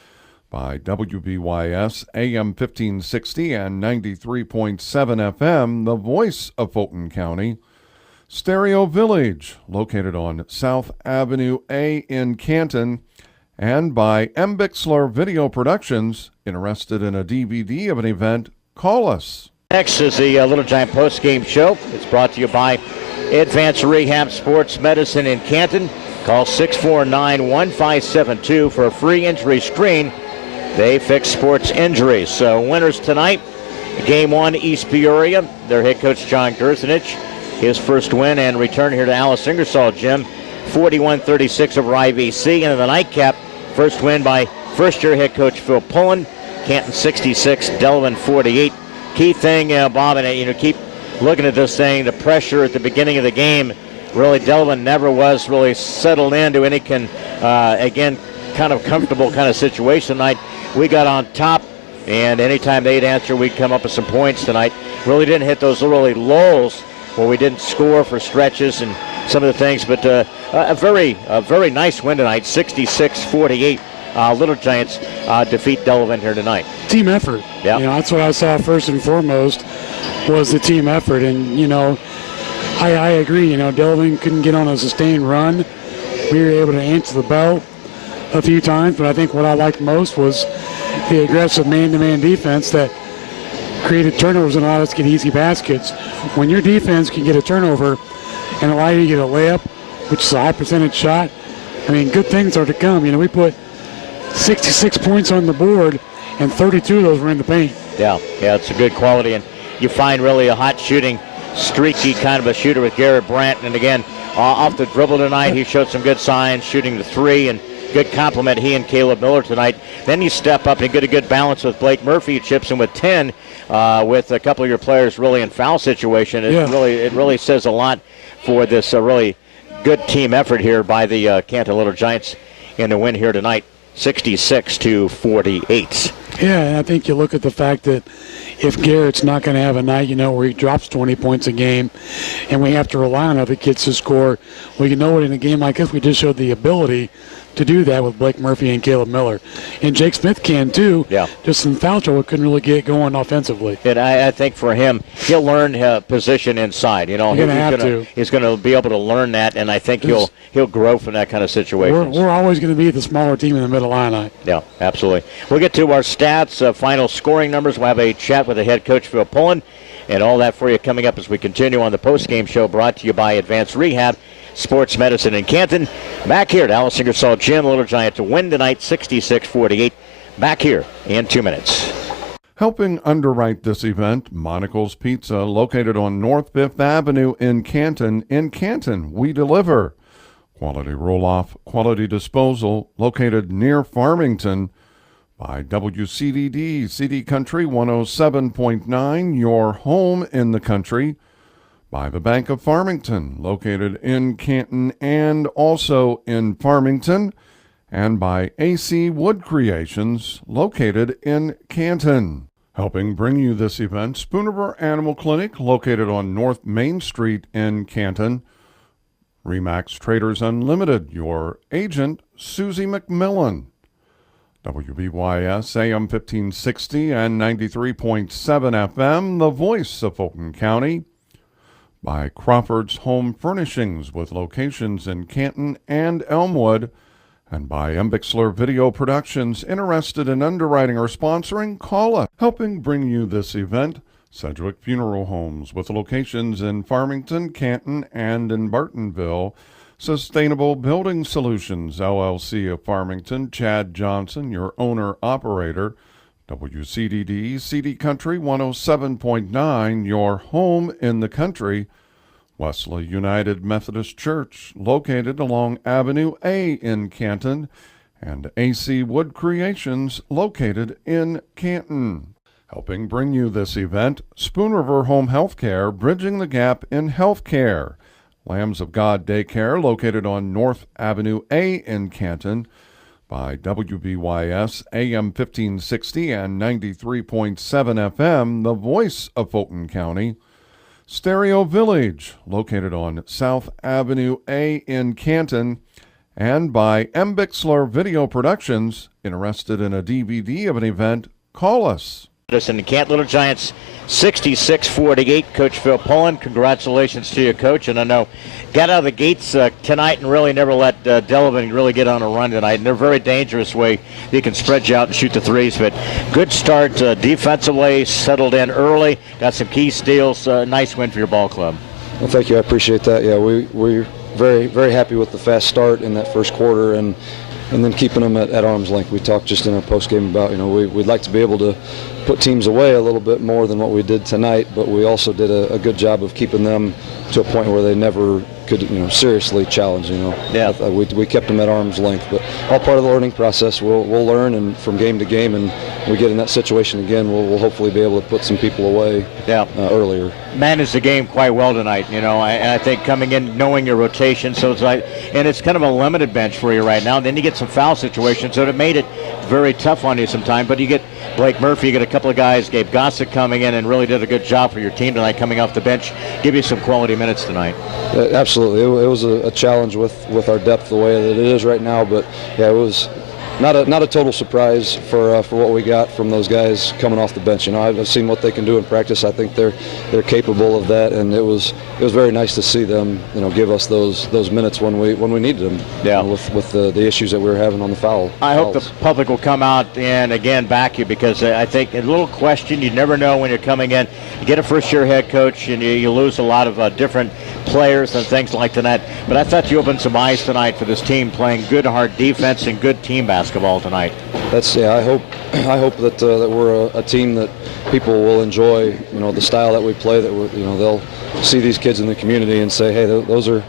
By WBYS AM 1560 and 93.7 FM, the voice of Fulton County. Stereo Village, located on South Avenue A in Canton. And by M. Bixler Video Productions. Interested in a DVD of an event? Call us. Next is the Little Giant post-game show. It's brought to you by Advanced Rehab Sports Medicine in Canton. Call 649-1572 for a free injury screen. They fix sports injuries. So winners tonight, Game 1, East Peoria. Their head coach, John Gerzenich, his first win and return here to Alice Ingersoll Gym, 41-36 over IVC. And in the nightcap, first win by first-year head coach Phil Pullen, Canton 66, Delavan 48. Key thing, Bob, and keep looking at this thing, the pressure at the beginning of the game, really Delavan never was really settled into any kind of comfortable kind of situation tonight. We got on top, and anytime they'd answer, we'd come up with some points tonight. Really didn't hit those really lulls where we didn't score for stretches and some of the things, but a very nice win tonight, 66-48. Little Giants defeat Delavan here tonight. Team effort. Yeah. That's what I saw first and foremost was the team effort. And, I agree. Delavan couldn't get on a sustained run. We were able to answer the bell a few times, but I think what I liked most was the aggressive man-to-man defense that created turnovers and allowed us to get easy baskets. When your defense can get a turnover and allow you to get a layup, which is a high percentage shot, good things are to come. We put 66 points on the board, and 32 of those were in the paint. Yeah, it's a good quality, and you find really a hot shooting, streaky kind of a shooter with Garrett Brandt, and again, off the dribble tonight, he showed some good signs, shooting the three, and good compliment, he and Caleb Miller tonight. Then you step up and get a good balance with Blake Murphy, who chips in with 10, with a couple of your players really in foul situation. It really says a lot for this really good team effort here by the Canton Little Giants in the win here tonight. 66-48. Yeah, and I think you look at the fact that if Garrett's not going to have a night, where he drops 20 points a game, and we have to rely on other kids to score, well, in a game like this, we just showed the ability to do that with Blake Murphy and Caleb Miller. And Jake Smith can, too. Yeah. Just in foul trouble, couldn't really get going offensively. And I think for him, he'll learn position inside. He's going to be able to learn that, and I think he'll grow from that kind of situation. We're always going to be the smaller team in the Mid-Illini. Yeah, absolutely. We'll get to our stats, final scoring numbers. We'll have a chat with the head coach, Phil Pullen, and all that for you coming up as we continue on the postgame show brought to you by Advanced Rehab Sports Medicine in Canton. Back here at Alice Ingersoll Gym, Little Giant to win tonight, 66-48. Back here in 2 minutes. Helping underwrite this event, Monocle's Pizza, located on North 5th Avenue in Canton. In Canton, we deliver. Quality roll-off, quality disposal, located near Farmington. By WCDD, CD Country 107.9, your home in the country. By the Bank of Farmington, located in Canton and also in Farmington, and by AC Wood Creations, located in Canton. Helping bring you this event, Spoonerville Animal Clinic, located on North Main Street in Canton. Remax Traders Unlimited, your agent, Susie McMillan. WBYS AM 1560 and 93.7 FM, the voice of Fulton County. By Crawford's Home Furnishings with locations in Canton and Elmwood, and by Embixler Video Productions. Interested in underwriting or sponsoring? Call us. Helping bring you this event, Sedgwick Funeral Homes with locations in Farmington, Canton, and in Bartonville. Sustainable Building Solutions, LLC of Farmington, Chad Johnson, your owner-operator. WCDD, CD Country 107.9, your home in the country. Wesley United Methodist Church, located along Avenue A in Canton. And AC Wood Creations, located in Canton. Helping bring you this event, Spoon River Home Healthcare, bridging the gap in healthcare. Lambs of God Daycare, located on North Avenue A in Canton. By WBYS AM 1560 and 93.7 FM, the voice of Fulton County. Stereo Village, located on South Avenue A in Canton. And by Embixler Video Productions. Interested in a DVD of an event? Call us. In the Canton Little Giants, 66-48. Coach Phil Pullen, congratulations to you, Coach. And I know got out of the gates tonight and really never let Delavan really get on a run tonight. And they're a very dangerous way. They can spread you out and shoot the threes. But good start defensively, settled in early, got some key steals. Nice win for your ball club. Well, thank you. I appreciate that. Yeah, we're very, very happy with the fast start in that first quarter and then keeping them at arm's length. We talked just in our post game about, we'd like to be able to put teams away a little bit more than what we did tonight, but we also did a good job of keeping them to a point where they never could, seriously challenge. Yeah. We kept them at arm's length, but all part of the learning process. We'll learn, and from game to game, and we get in that situation again, we'll hopefully be able to put some people away earlier. Managed the game quite well tonight, and I think coming in knowing your rotation, so it's like, and it's kind of a limited bench for you right now. Then you get some foul situations, so it made it very tough on you sometimes. But you get Blake Murphy, you get a couple of guys, Gabe Gossett coming in and really did a good job for your team tonight, coming off the bench, give you some quality minutes tonight. Absolutely, it was a challenge with our depth the way that it is right now, but yeah, it was not a total surprise for what we got from those guys coming off the bench. I've seen what they can do in practice. I think they're capable of that, and it was very nice to see them give us those minutes when we needed them. Yeah. With the issues that we were having on the foul. I hope the public will come out and again back you, because I think a little question, you never know when you're coming in. You get a first-year head coach and you lose a lot of different players and things like that. But I thought you opened some eyes tonight for this team, playing good hard defense and good team basketball tonight. I hope that we're a team that people will enjoy. The style that we play. That they'll see these kids in the community and say, hey, those are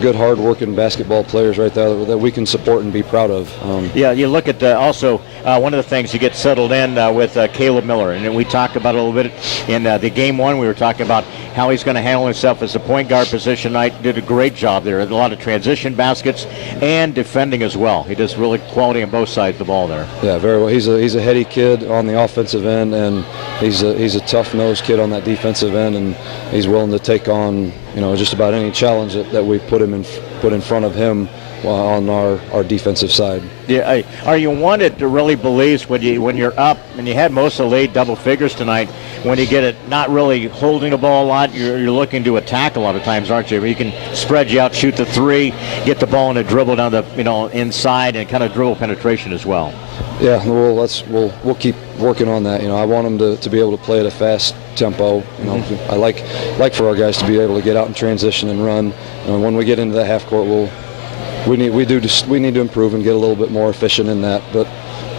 good, hard-working basketball players right there that we can support and be proud of. You look at also one of the things, you get settled in with Caleb Miller, and we talked about it a little bit in the game one. We were talking about how he's going to handle himself as a point guard position. Knight did a great job there. A lot of transition baskets and defending as well. He does really quality on both sides of the ball there. Yeah, very well. He's a heady kid on the offensive end, and he's a tough-nosed kid on that defensive end, and he's willing to take on just about any challenge that we put in front of him on our defensive side. Yeah, are you one that really believes when you're up, and you had most of the late double figures tonight, when you get it not really holding the ball a lot, you're looking to attack a lot of times, aren't you? You can spread you out, shoot the three, get the ball in a dribble down the inside, and kind of dribble penetration as well. Yeah, we'll keep working on that. I want them to be able to play at a fast tempo. I like for our guys to be able to get out in transition and run. When we get into the half court, we need to improve and get a little bit more efficient in that. But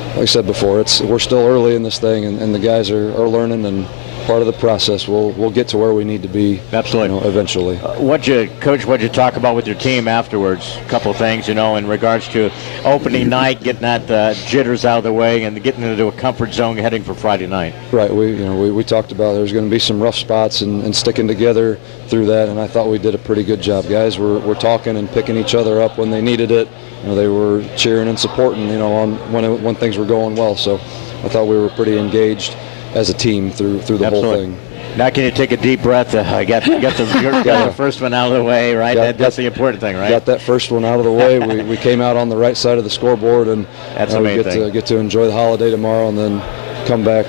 like I said before, we're still early in this thing, and the guys are learning, and part of the process. We'll get to where we need to be. Absolutely. Eventually. What'd you talk about with your team afterwards? A couple of things, in regards to opening night, getting that jitters out of the way, and getting into a comfort zone heading for Friday night. Right. We talked about there's going to be some rough spots and sticking together through that, and I thought we did a pretty good job. Guys were talking and picking each other up when they needed it. They were cheering and supporting, on when things were going well. So I thought we were pretty engaged as a team through the Absolutely. whole thing. Now can you take a deep breath? I got the first one out of the way, right? That's the important thing, right? Got that first one out of the way. We came out on the right side of the scoreboard, and that's the main thing. Get to enjoy the holiday tomorrow, and then come back.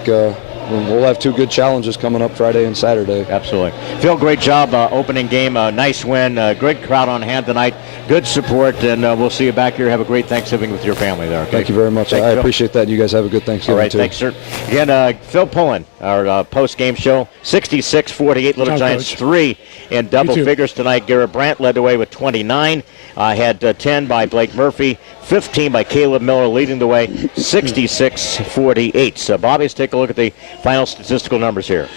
We'll have two good challenges coming up Friday and Saturday. Absolutely. Phil, great job opening game. Nice win. Great crowd on hand tonight. Good support, and we'll see you back here. Have a great Thanksgiving with your family there. Okay? Thank you very much. I appreciate that. You guys have a good Thanksgiving, all right, too. Thanks, sir. Again, Phil Pullen, our post-game show, 66-48, Little Giants Coach. 3 in double figures tonight. Garrett Brandt led the way with 29. Had 10 by Blake Murphy, 15 by Caleb Miller, leading the way, 66-48. So, Bobby, let's take a look at the final statistical numbers here.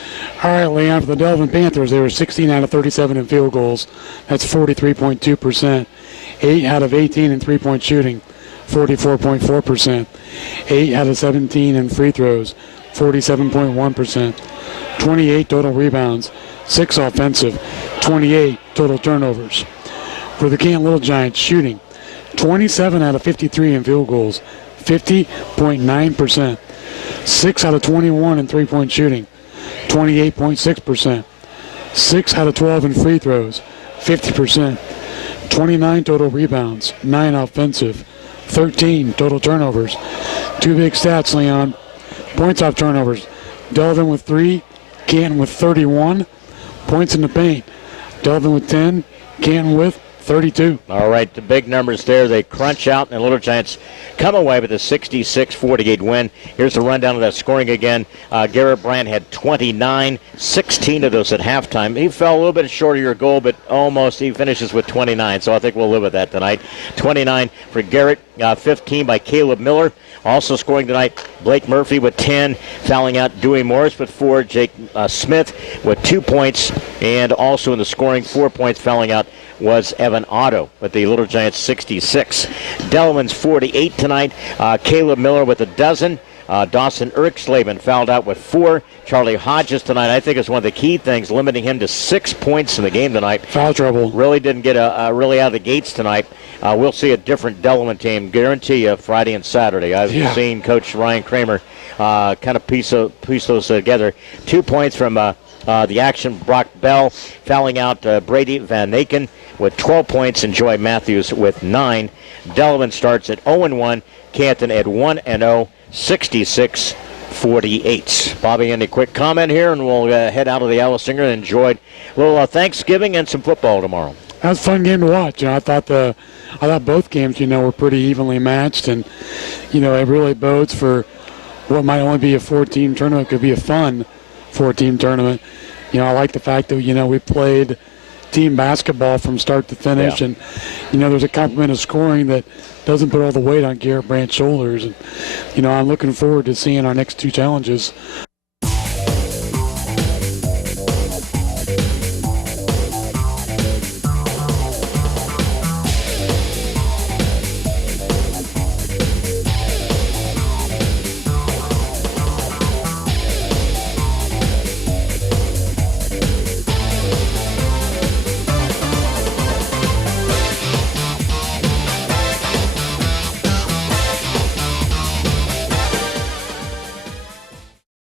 All right, Leon, for the Delavan Panthers, they were 16 out of 37 in field goals. That's 43.2%. 8 out of 18 in three-point shooting, 44.4%. 8 out of 17 in free throws, 47.1%. 28 total rebounds, 6 offensive, 28 total turnovers. For the Canton Little Giants, shooting 27 out of 53 in field goals, 50.9%. 6 out of 21 in three-point shooting, 28.6%. 6 out of 12 in free throws, 50%. 29 total rebounds, 9 offensive, 13 total turnovers. Two big stats, Leon. Points off turnovers. Delavan with 3, Canton with 31. Points in the paint. Delavan with 10, Canton with 32. All right, the big numbers there. They crunch out, and the Little Giants come away with a 66-48 win. Here's the rundown of that scoring again. Garrett Brandt had 29, 16 of those at halftime. He fell a little bit short of your goal, but almost. He finishes with 29, so I think we'll live with that tonight. 29 for Garrett. 15 by Caleb Miller. Also scoring tonight, Blake Murphy with 10, fouling out Dewey Morris with 4, Jake Smith with 2 points, and also in the scoring, 4 points, fouling out was Evan Otto with the Little Giants 66. Delavan's 48 tonight. Caleb Miller with a dozen. Dawson Erksleben fouled out with 4. Charlie Hodges tonight, I think, is one of the key things, limiting him to 6 points in the game tonight. Foul trouble. Really didn't get really out of the gates tonight. We'll see a different Delavan team, guarantee you, Friday and Saturday. I've seen Coach Ryan Kramer kind of piece those together. 2 points from the action. Brock Bell fouling out Brady Van Aken with 12 points, and Joy Matthews with 9. Delavan starts at 0-1. Canton at 1-0. 66-48. Bobby, any quick comment here, and we'll head out of the Alice Singer and enjoy a little Thanksgiving and some football tomorrow. That was a fun game to watch. I thought both games, were pretty evenly matched, and it really bodes for what might only be a 4-team tournament. Could be a fun 4-team tournament. I like the fact that we played team basketball from start to finish, and there's a complement of scoring that doesn't put all the weight on Garrett Brandt's shoulders. And I'm looking forward to seeing our next 2 challenges